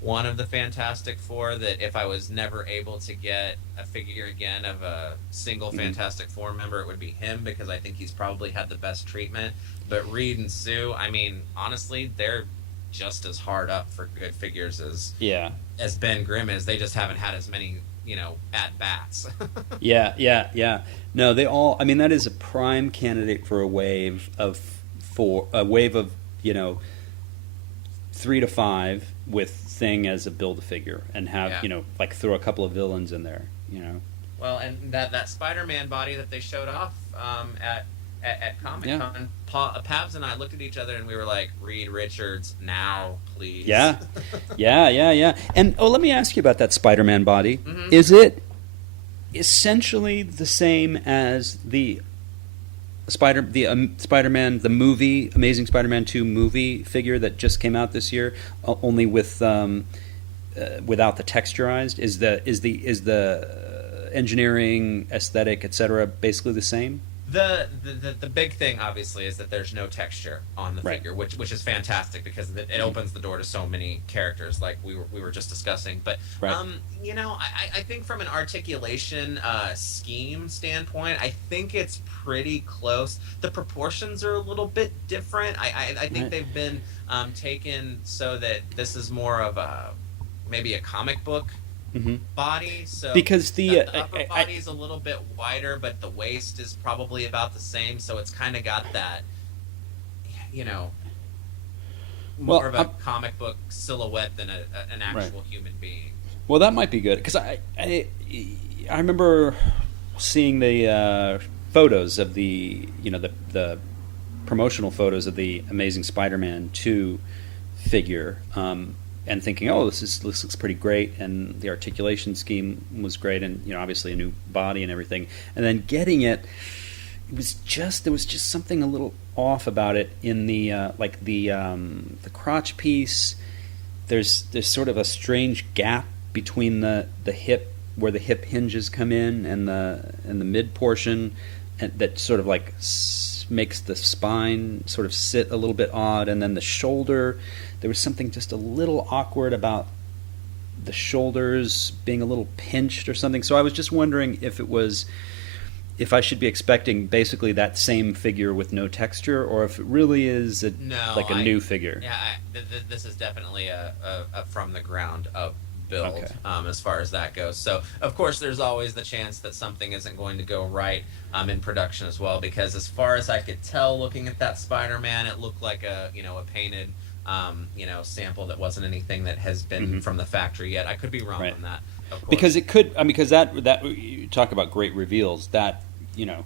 one of the Fantastic Four that, if I was never able to get a figure again of a single Fantastic Four member, it would be him, because I think he's probably had the best treatment. But Reed and Sue, I mean, honestly, they're just as hard up for good figures as Ben Grimm is. They just haven't had as many, you know, at bats. Yeah. No, they all. I mean, that is a prime candidate for a wave of you know, 3 to 5 with Thing as a build-a-figure, and have you know, like, throw a couple of villains in there. You know. Well, and that Spider-Man body that they showed off at Comic-Con, Pabs and I looked at each other and we were like, Reed Richards, now, please. Yeah. And let me ask you about that Spider-Man body. Is it essentially the same as the Spider-Man, the movie, Amazing Spider-Man 2 movie figure that just came out this year, only with without the texturized? Is the engineering, aesthetic, etc., basically the same? The big thing, obviously, is that there's no texture on the figure, which is fantastic, because it opens the door to so many characters, like we were just discussing. But you know, I think from an articulation scheme standpoint, I think it's pretty close. The proportions are a little bit different. I think they've been taken so that this is more of maybe a comic book body, so because the upper body is a little bit wider, but the waist is probably about the same, so it's kind of got that, you know, more of a comic book silhouette than an actual human being. Well, that might be good, because I remember seeing the photos of the, you know, the promotional photos of the Amazing Spider-Man 2 figure. and thinking, oh, this looks pretty great, and the articulation scheme was great, and obviously a new body and everything, and then getting it. There was just something a little off about it in the the crotch piece. There's sort of a strange gap between the hip, where the hip hinges come in, and the mid portion, and that sort of like makes the spine sort of sit a little bit odd, and then the shoulder. There was something just a little awkward about the shoulders being a little pinched or something. So I was just wondering if I should be expecting basically that same figure with no texture, or if it really is a new figure. Yeah, this is definitely a from the ground up build, okay. As far as that goes. So, of course, there's always the chance that something isn't going to go right in production as well, because as far as I could tell looking at that Spider-Man, it looked like a painted sample that wasn't anything that has been from the factory yet. I could be wrong on that, of course. Because it could, because that you talk about great reveals, that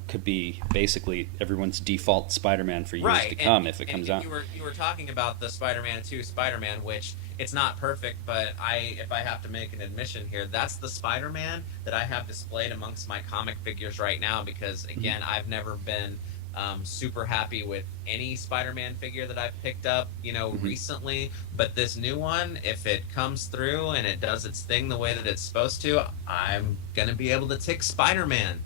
could be basically everyone's default Spider-Man for years to come if it comes out. You were talking about the Spider-Man 2 Spider-Man, which it's not perfect, but if I have to make an admission here, that's the Spider-Man that I have displayed amongst my comic figures right now, because again, I've never been super happy with any Spider-Man figure that I've picked up, recently. But this new one, if it comes through and it does its thing the way that it's supposed to, I'm gonna be able to tick Spider-Man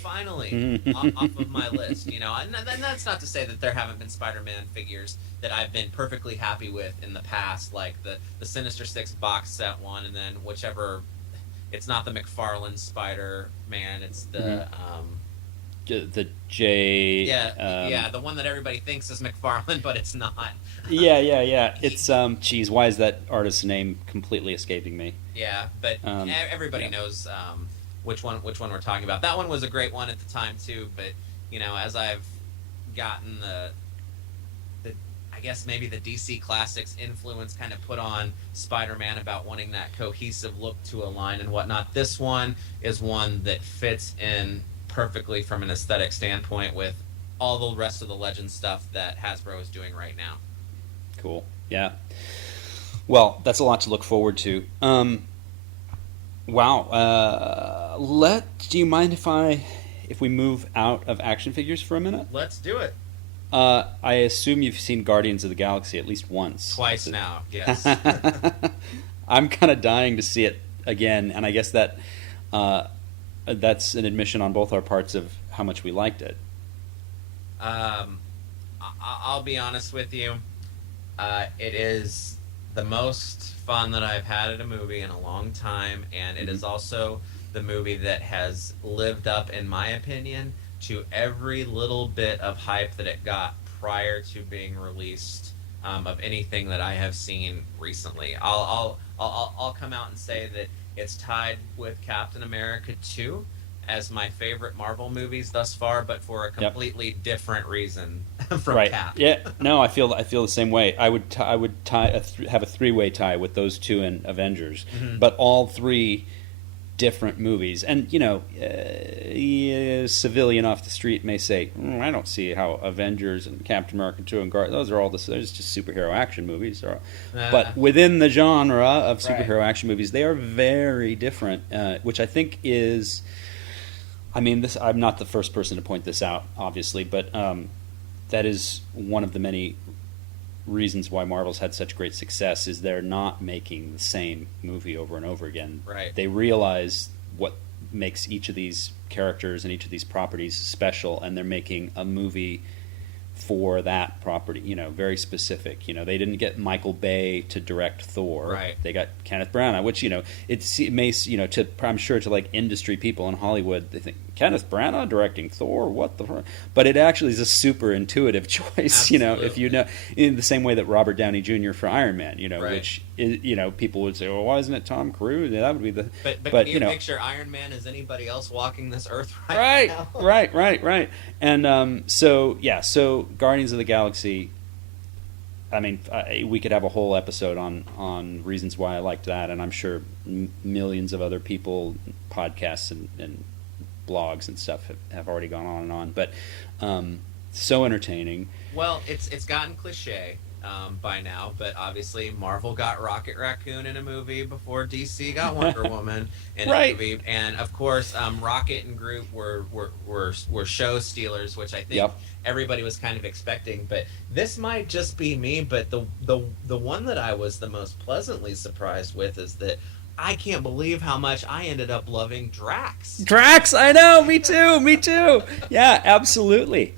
finally off of my list, and that's not to say that there haven't been Spider-Man figures that I've been perfectly happy with in the past, like the Sinister Six box set one, and then whichever, it's not the McFarlane Spider-Man, it's the the J the one that everybody thinks is McFarlane, but it's not. yeah it's why is that artist's name completely escaping me? But everybody knows which one we're talking about. That one was a great one at the time too, but as I've gotten the I guess maybe the DC Classics influence kind of put on Spider-Man about wanting that cohesive look to a line and whatnot, this one is one that fits in perfectly from an aesthetic standpoint with all the rest of the Legend stuff that Hasbro is doing right now. Cool. Yeah. Well, that's a lot to look forward to. Wow. Do you mind if we move out of action figures for a minute? Let's do it. I assume you've seen Guardians of the Galaxy at least once. Twice now, yes. I'm kind of dying to see it again, and I guess that that's an admission on both our parts of how much we liked it. I'll be honest with you. It is the most fun that I've had at a movie in a long time, and it is also the movie that has lived up, in my opinion, to every little bit of hype that it got prior to being released of anything that I have seen recently. I'll come out and say that it's tied with Captain America 2 as my favorite Marvel movies thus far, but for a completely different reason from Cap. Yeah, no, I feel the same way. I would have a three-way tie with those two and Avengers, but all three different movies. And a civilian off the street may say, I don't see how Avengers and Captain America 2 and those are all those just superhero action movies. But within the genre of superhero action movies, they are very different, which I think is, I'm not the first person to point this out, obviously, but that is one of the many reasons why Marvel's had such great success, is they're not making the same movie over and over again. Right. They realize what makes each of these characters and each of these properties special, and they're making a movie for that property, very specific. They didn't get Michael Bay to direct Thor. Right. They got Kenneth Branagh, which, it may, I'm sure to like industry people in Hollywood, they think, Kenneth Branagh directing Thor? What the? But it actually is a super intuitive choice, Absolutely. in the same way that Robert Downey Jr. for Iron Man, right. which is, people would say, well, why isn't it Tom Cruise? That would be the. But can you picture Iron Man as anybody else walking this earth right now? Right. And so Guardians of the Galaxy. We could have a whole episode on reasons why I liked that, and I'm sure millions of other people, podcasts and blogs and stuff have already gone on and on. But so entertaining. Well, it's gotten cliche, by now, but obviously Marvel got Rocket Raccoon in a movie before DC got Wonder Woman in a movie, and of course, Rocket and Groot were show stealers, which I think everybody was kind of expecting. But this might just be me, but the one that I was the most pleasantly surprised with is that I can't believe how much I ended up loving Drax. Drax, I know, me too. Yeah, absolutely.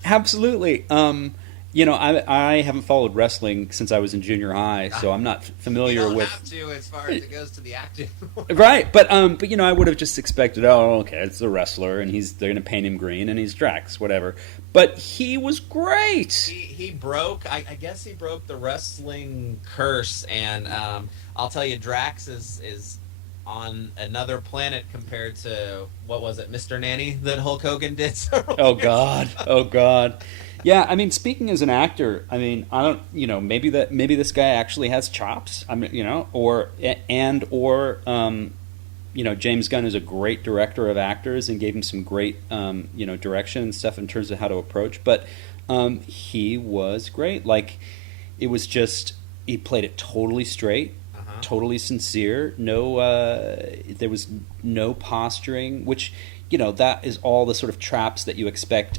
You know, I haven't followed wrestling since I was in junior high, so I'm not familiar with. You don't have to, as far as it goes to the acting. Right, but you know, I would have just expected, oh, okay, it's a wrestler, and they're going to paint him green, and he's Drax, whatever. But he was great. He broke, I guess he broke the wrestling curse, and I'll tell you, Drax is on another planet compared to, what was it, Mr. Nanny that Hulk Hogan did several years ago. Oh God. Yeah, I mean, speaking as an actor, I mean, I don't, you know, maybe this guy actually has chops. I mean, you know, or you know, James Gunn is a great director of actors and gave him some great, you know, direction and stuff in terms of how to approach. But he was great. Like, it was just, he played it totally straight, totally sincere. No, there was no posturing, which, you know, that is all the sort of traps that you expect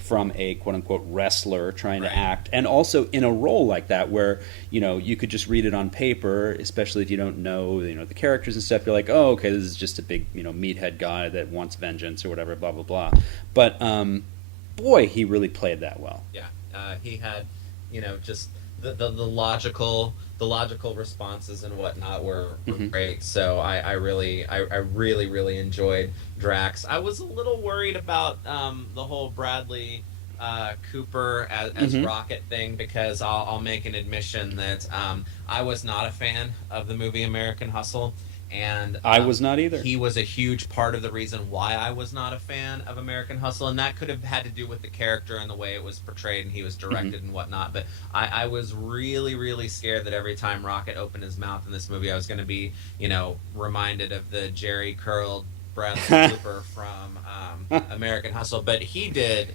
from a quote-unquote wrestler trying to act. And also in a role like that where, you know, you could just read it on paper, especially if you don't know, you know, the characters and stuff. You're like, oh, okay, this is just a big, you know, meathead guy that wants vengeance or whatever, blah, blah, blah. But, boy, he really played that well. Yeah, he had, you know, just the logical responses and whatnot were great. So I really enjoyed Drax. I was a little worried about the whole Bradley Cooper as Rocket thing, because I'll make an admission that I was not a fan of the movie American Hustle. And I was not either. He was a huge part of the reason why I was not a fan of American Hustle, and that could have had to do with the character and the way it was portrayed and he was directed and whatnot. But I was really scared that every time Rocket opened his mouth in this movie, I was going to be, you know, reminded of the Jerry curled Bradley Cooper from American Hustle. But he did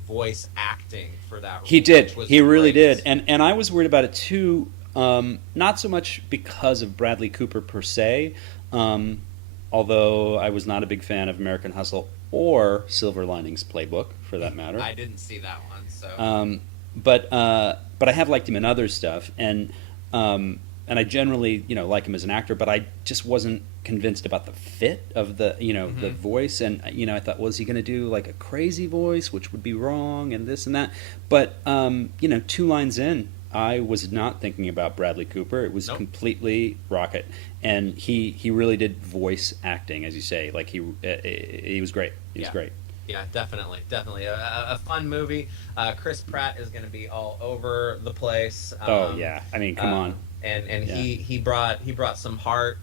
voice acting for that role. He did. He really great. did. And I was worried about it too. Not so much because of Bradley Cooper per se, although I was not a big fan of American Hustle or Silver Linings Playbook, for that matter. I didn't see that one, so. But I have liked him in other stuff, and I generally, you know, like him as an actor, but I just wasn't convinced about the fit of the, you know, the voice, and, you know, I thought, was he going to do like a crazy voice, which would be wrong, and this and that, but, you know, 2 lines in, I was not thinking about Bradley Cooper. It was completely Rocket, and he really did voice acting, as you say. Like he was great. He was great. Yeah, definitely a fun movie. Chris Pratt is going to be all over the place. Oh yeah, I mean, come on. And he brought some heart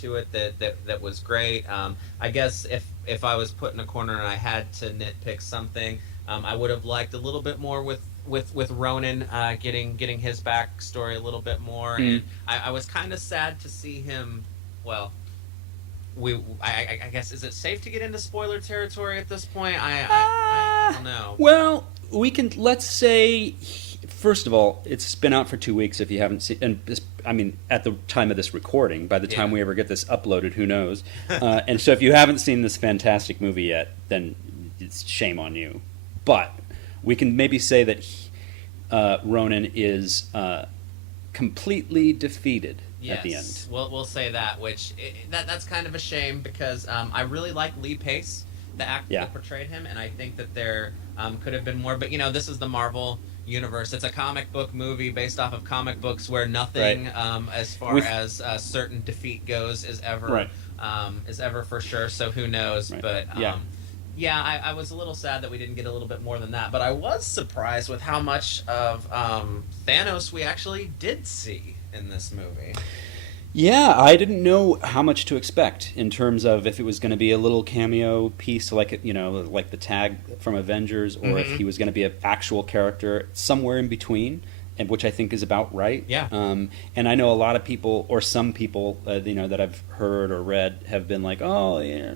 to it that was great. I guess if I was put in a corner and I had to nitpick something, I would have liked a little bit more with Ronan getting his backstory a little bit more, and I was kind of sad to see him. Well, I guess, is it safe to get into spoiler territory at this point? I don't know. Well, let's say, first of all, it's been out for 2 weeks. If you haven't seen, and I mean, at the time of this recording, by the time we ever get this uploaded, who knows? And so, if you haven't seen this fantastic movie yet, then it's shame on you. But we can maybe say that Ronan is completely defeated at the end. We'll say that, which that's kind of a shame, because I really like Lee Pace, the actor that portrayed him, and I think that there could have been more. But, you know, this is the Marvel universe. It's a comic book movie based off of comic books where nothing, as far as certain defeat goes, is ever for sure. So who knows? But yeah, I was a little sad that we didn't get a little bit more than that, but I was surprised with how much of Thanos we actually did see in this movie. Yeah, I didn't know how much to expect in terms of if it was going to be a little cameo piece, like, you know, like the tag from Avengers, or if he was going to be an actual character somewhere in between, and which I think is about right. Yeah. And I know a lot of people, or some people, you know, that I've heard or read have been like, oh, yeah,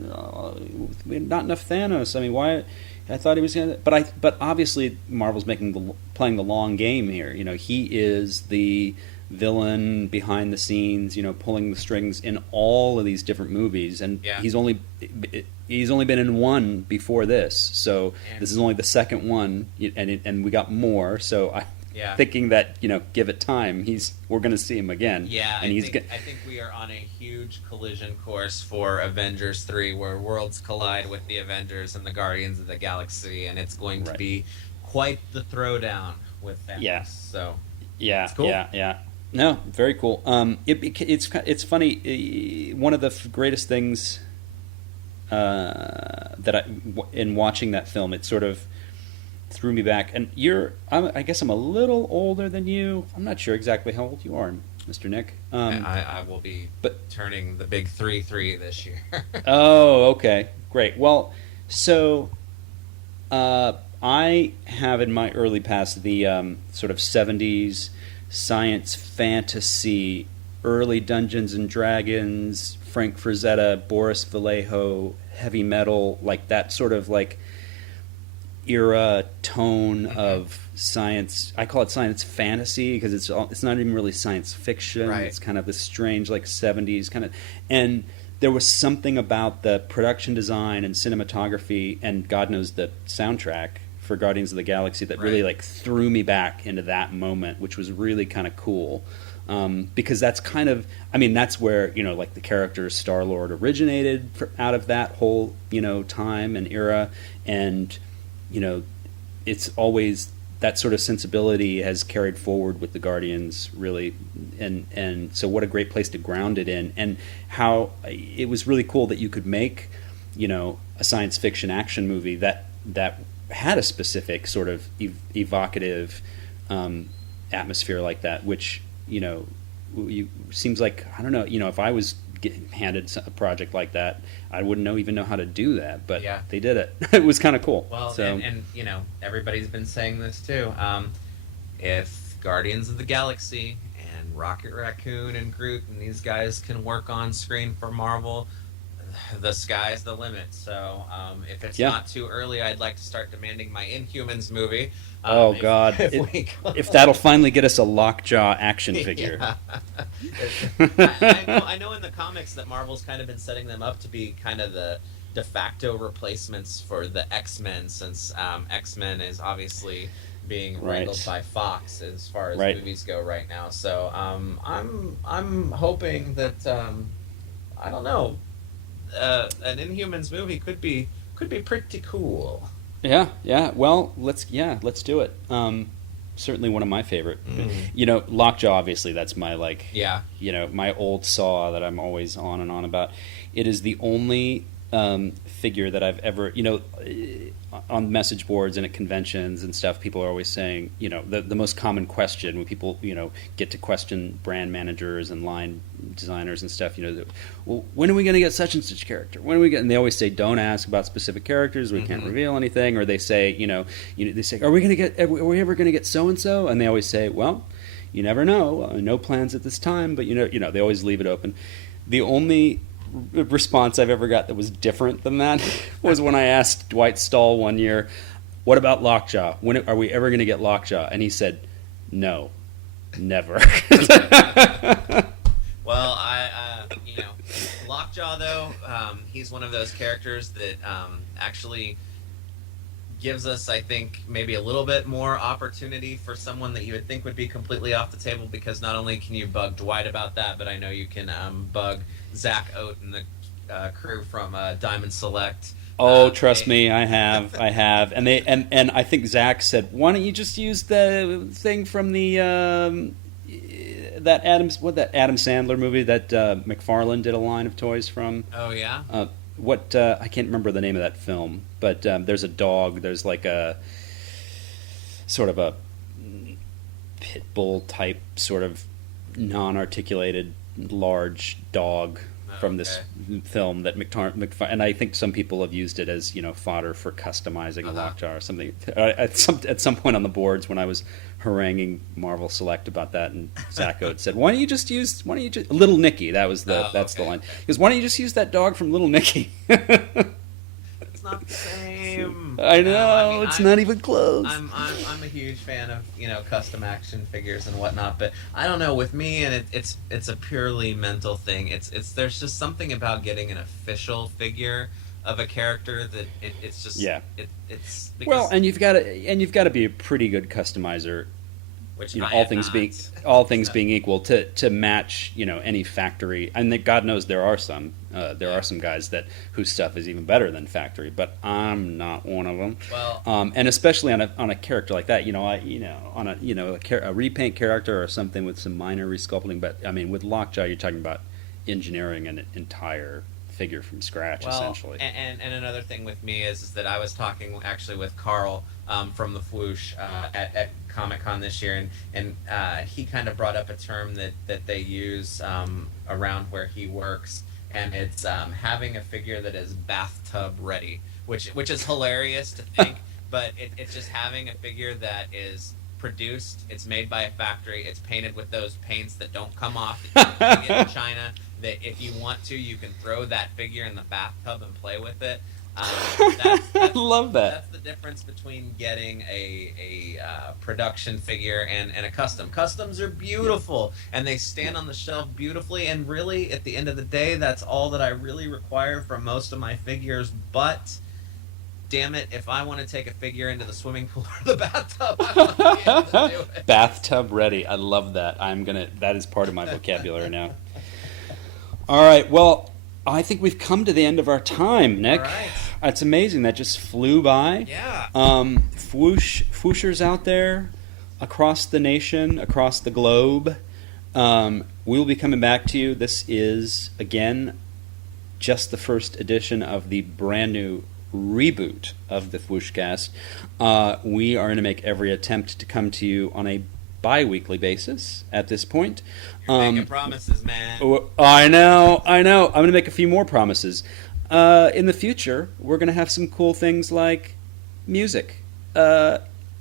not enough Thanos. I mean, why? I thought he was gonna, but obviously Marvel's playing the long game here. You know, he is the villain behind the scenes, you know, pulling the strings in all of these different movies, and he's only been in one before this, so this is only the second one, and we got more. So thinking that, you know, give it time, we're going to see him again. Yeah, and I think we are on a huge collision course for Avengers 3, where worlds collide with the Avengers and the Guardians of the Galaxy, and it's going to be quite the throwdown with them. Yeah. So it's cool. Yeah. No, very cool. It's funny. One of the greatest things in watching that film, it sort of threw me back. And I guess I'm a little older than you. I'm not sure exactly how old you are, Mr. Nick. I will be turning the big 3 this year. Oh, okay, great. Well, so I have in my early past the sort of 70s science fantasy, early Dungeons and Dragons, Frank Frazetta, Boris Vallejo, heavy metal, like that sort of like era tone of science. I call it science fantasy because it's not even really science fiction. Right. It's kind of this strange like 70s kind of, and there was something about the production design and cinematography and God knows the soundtrack for Guardians of the Galaxy that really like threw me back into that moment, which was really kind of cool. Because that's kind of, I mean, that's where, you know, like the character Star-Lord originated out of that whole, you know, time and era. And, you know, it's always that sort of sensibility has carried forward with the Guardians, really. And so what a great place to ground it in. And how it was really cool that you could make, you know, a science fiction action movie that had a specific sort of evocative atmosphere like that, which, you know, seems like, I don't know, you know, if I was handed a project like that, I wouldn't even know how to do that, but they did it. It was kind of cool. Well, so, and you know, everybody's been saying this too. If Guardians of the Galaxy and Rocket Raccoon and Groot and these guys can work on screen for Marvel, the sky's the limit. So if it's not too early, I'd like to start demanding my Inhumans movie. Oh God! If that'll finally get us a Lockjaw action figure. I know in the comics that Marvel's kind of been setting them up to be kind of the de facto replacements for the X-Men, since X-Men is obviously being wrangled by Fox as far as movies go right now. So I'm hoping that I don't know. An Inhumans movie could be pretty cool. Yeah. Well, let's do it. Certainly one of my favorite. You know, Lockjaw. Obviously, that's my you know, my old saw that I'm always on and on about. It is the only figure that I've ever, you know, on message boards and at conventions and stuff, people are always saying, you know, the most common question when people, you know, get to question brand managers and line designers and stuff, you know, well, when are we going to get such and such character? When are we going? And they always say, don't ask about specific characters. We can't reveal anything. Or they say, they say, are we ever going to get so and so? And they always say, well, you never know. No plans at this time. But you know, they always leave it open. The only response I've ever got that was different than that was when I asked Dwight Stahl one year, what about Lockjaw? When are we ever going to get Lockjaw? And he said, no, never. Well, you know, Lockjaw though, he's one of those characters that actually gives us, I think, maybe a little bit more opportunity for someone that you would think would be completely off the table, because not only can you bug Dwight about that, but I know you can bug Zach Oat and the crew from Diamond Select. Oh, trust me, I have, and they and I think Zach said, why don't you just use the thing from the that Adam Sandler movie that McFarlane did a line of toys from? Oh yeah. I can't remember the name of that film, but there's a dog. There's like a sort of a pit bull type, sort of non-articulated large dog from this film that and I think some people have used it as, you know, fodder for customizing a Lockjaw or something. At some point on the boards when I was haranguing Marvel Select about that, and Zach Oates said, why don't you just Little Nicky? That's the line. He goes, why don't you just use that dog from Little Nicky? It's not the same. I know, it's not even close. I'm a huge fan of custom action figures and whatnot, but I don't know, with me, and it's a purely mental thing. It's there's just something about getting an official figure of a character that it's just it's because, well, and you've got to be a pretty good customizer, which all things being equal, to match any factory. And God knows there are some guys whose stuff is even better than factory, but I'm not one of them. Well, and especially on a character like that, on a repaint character or something with some minor resculpting. But I mean, with Lockjaw, you're talking about engineering an entire figure from scratch, essentially. And another thing with me is that I was talking actually with Carl from the Fwoosh at Comic-Con this year, and he kind of brought up a term that they use around where he works, and it's having a figure that is bathtub ready, which is hilarious to think, but it's just having a figure that is produced, it's made by a factory, it's painted with those paints that don't come off, that you can get in China, that if you want to, you can throw that figure in the bathtub and play with it. I love that. That's the difference between getting a production figure and a custom. Customs are beautiful, and they stand on the shelf beautifully, and really, at the end of the day, that's all that I really require from most of my figures, but damn it, if I want to take a figure into the swimming pool or the bathtub, I want to be able to do it. Bathtub ready. I love that. That is part of my vocabulary now. All right, well, I think we've come to the end of our time, Nick. All right. It's amazing. That just flew by. Yeah. Fwooshers out there across the nation, across the globe. We'll be coming back to you. This is, again, just the first edition of the brand new reboot of the FwooshCast. We are going to make every attempt to come to you on a bi-weekly basis at this point. You're making promises, man. I know. I'm going to make a few more promises. In the future, we're going to have some cool things like music,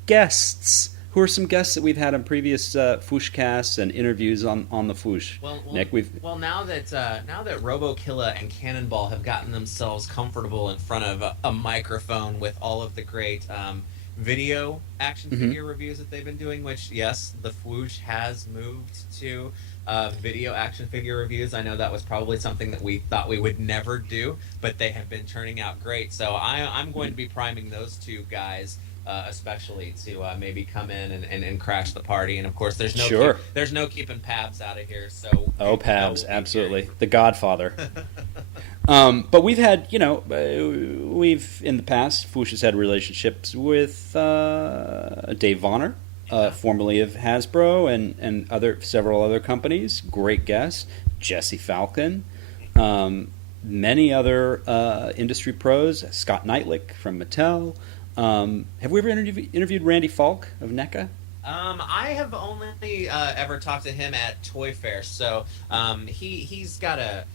guests. Who are some guests that we've had on previous FwooshCasts and interviews on the Fwoosh? Well, Nick, now that RoboKilla and Cannonball have gotten themselves comfortable in front of a microphone with all of the great video action figure reviews that they've been doing, which, yes, the Fwoosh has moved to video action figure reviews. I know that was probably something that we thought we would never do, but they have been turning out great. So I'm going to be priming those two guys especially to maybe come in and crash the party. And of course, there's no keeping Pabs out of here. So Pabs, absolutely, the Godfather. But we've had, we've in the past, Fwoosh has had relationships with Dave Vonner, formerly of Hasbro, and several other companies. Great guest, Jesse Falcon, many other industry pros, Scott Knightlick from Mattel. Have we ever interviewed Randy Falk of NECA? I have only ever talked to him at Toy Fair, so he's got a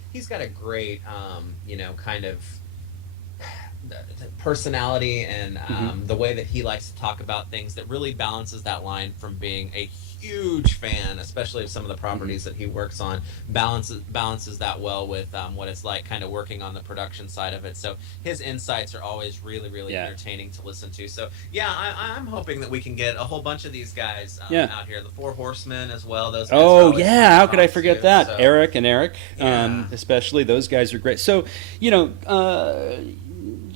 great kind of personality and the way that he likes to talk about things that really balances that line from being a huge fan, especially of some of the properties that he works on, balances that well with what it's like kind of working on the production side of it. So his insights are always really, really entertaining to listen to. So I'm hoping that we can get a whole bunch of these guys out here. The Four Horsemen as well. Those guys how could I forget that? So. Eric, especially those guys are great. So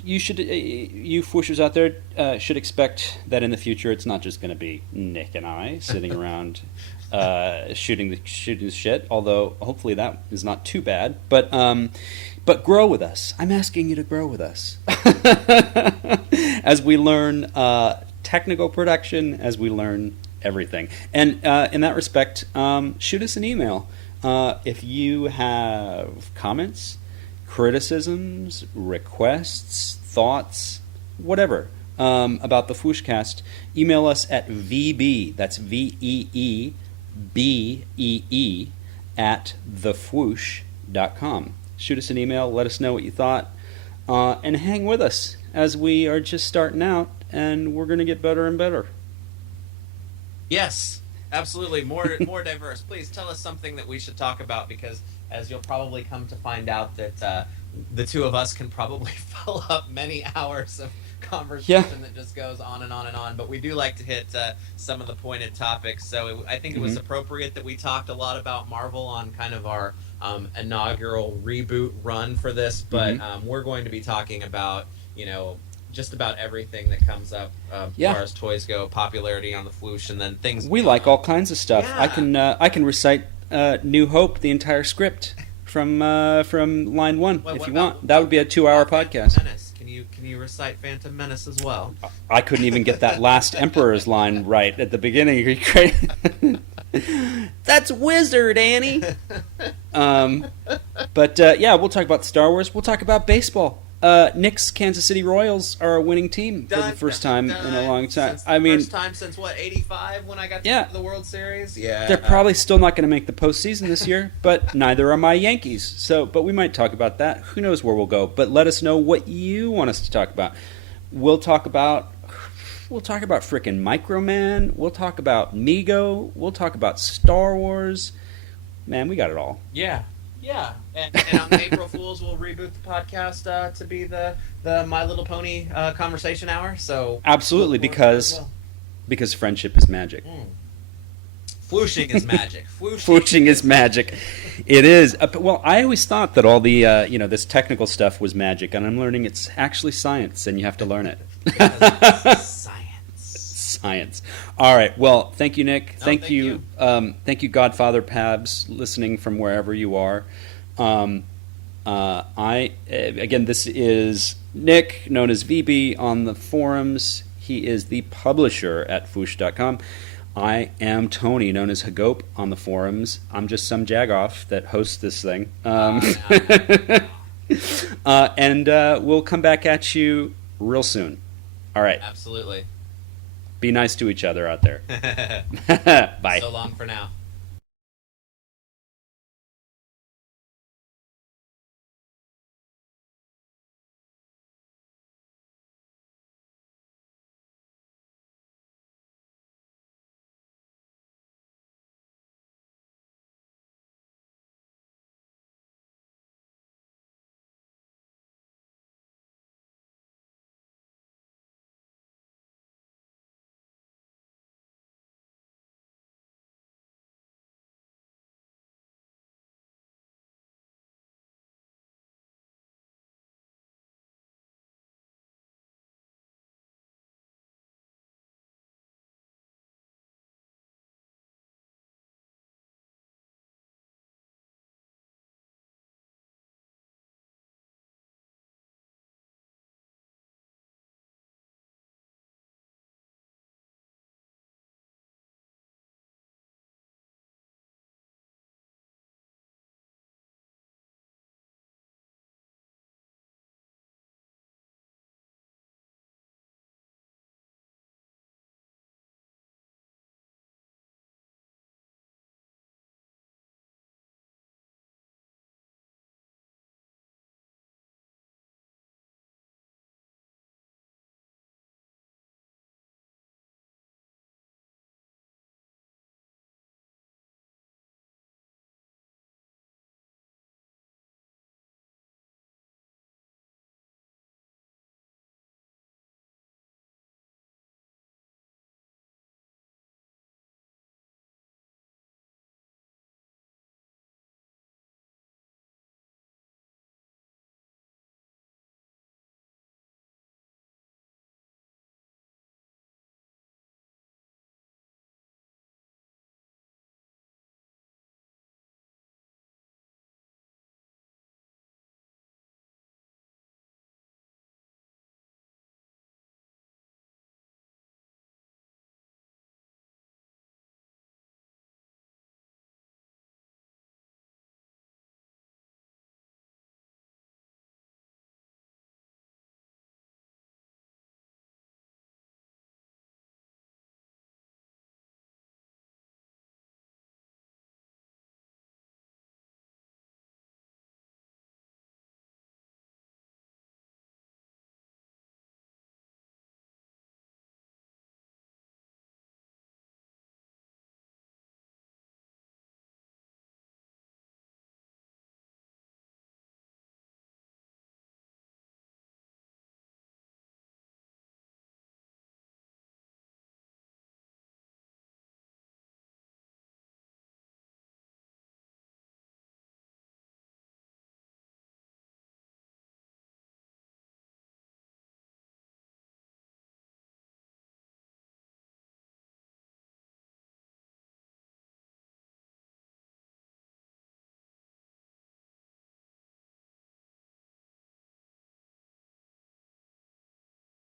you should, you Fwooshers out there, should expect that in the future it's not just going to be Nick and I sitting around shooting the shit. Although hopefully that is not too bad. But grow with us. I'm asking you to grow with us as we learn technical production, as we learn everything. And in that respect, shoot us an email if you have comments, criticisms, requests, thoughts, whatever, about the FwooshCast. Email us at VeeBee, that's VeeBee, at thefwoosh.com. Shoot us an email, let us know what you thought, and hang with us as we are just starting out, and we're going to get better and better. Yes, absolutely. More diverse. Please tell us something that we should talk about, because as you'll probably come to find out that the two of us can probably fill up many hours of conversation that just goes on and on and on. But we do like to hit some of the pointed topics. So I think it was appropriate that we talked a lot about Marvel on kind of our inaugural reboot run for this. But we're going to be talking about, just about everything that comes up as far as toys go, popularity on the Fwoosh, and then things. We like all kinds of stuff. Yeah. I can recite New Hope, the entire script from line 1 if you want. That would be a 2-hour podcast. Menace. Can you recite Phantom Menace as well? I couldn't even get that last Emperor's line right at the beginning. Are you crazy? That's Wizard, Annie. But we'll talk about Star Wars. We'll talk about baseball. Nick's Kansas City Royals are a winning team for the first time in a long time. First time since what, 85 when I got to the World Series? Yeah. They're probably still not going to make the postseason this year, but neither are my Yankees. So, but we might talk about that. Who knows where we'll go? But let us know what you want us to talk about. We'll talk about frickin' Microman. We'll talk about Mego. We'll talk about Star Wars. Man, we got it all. Yeah. Yeah, and on April Fools, we'll reboot the podcast to be the My Little Pony conversation hour. So absolutely, because friendship is magic. Fwooshing is magic. Fwooshing is magic. It is. Well, I always thought that all the this technical stuff was magic, and I'm learning it's actually science, and you have to learn it. Science. All right. Well, thank you, Nick. Thank you. Thank you, Godfather Pabs, listening from wherever you are. Again, this is Nick, known as VeeBee on the forums. He is the publisher at Fwoosh.com. I am Tony, known as Hagop on the forums. I'm just some jagoff that hosts this thing. And we'll come back at you real soon. All right. Absolutely. Be nice to each other out there. Bye. So long for now.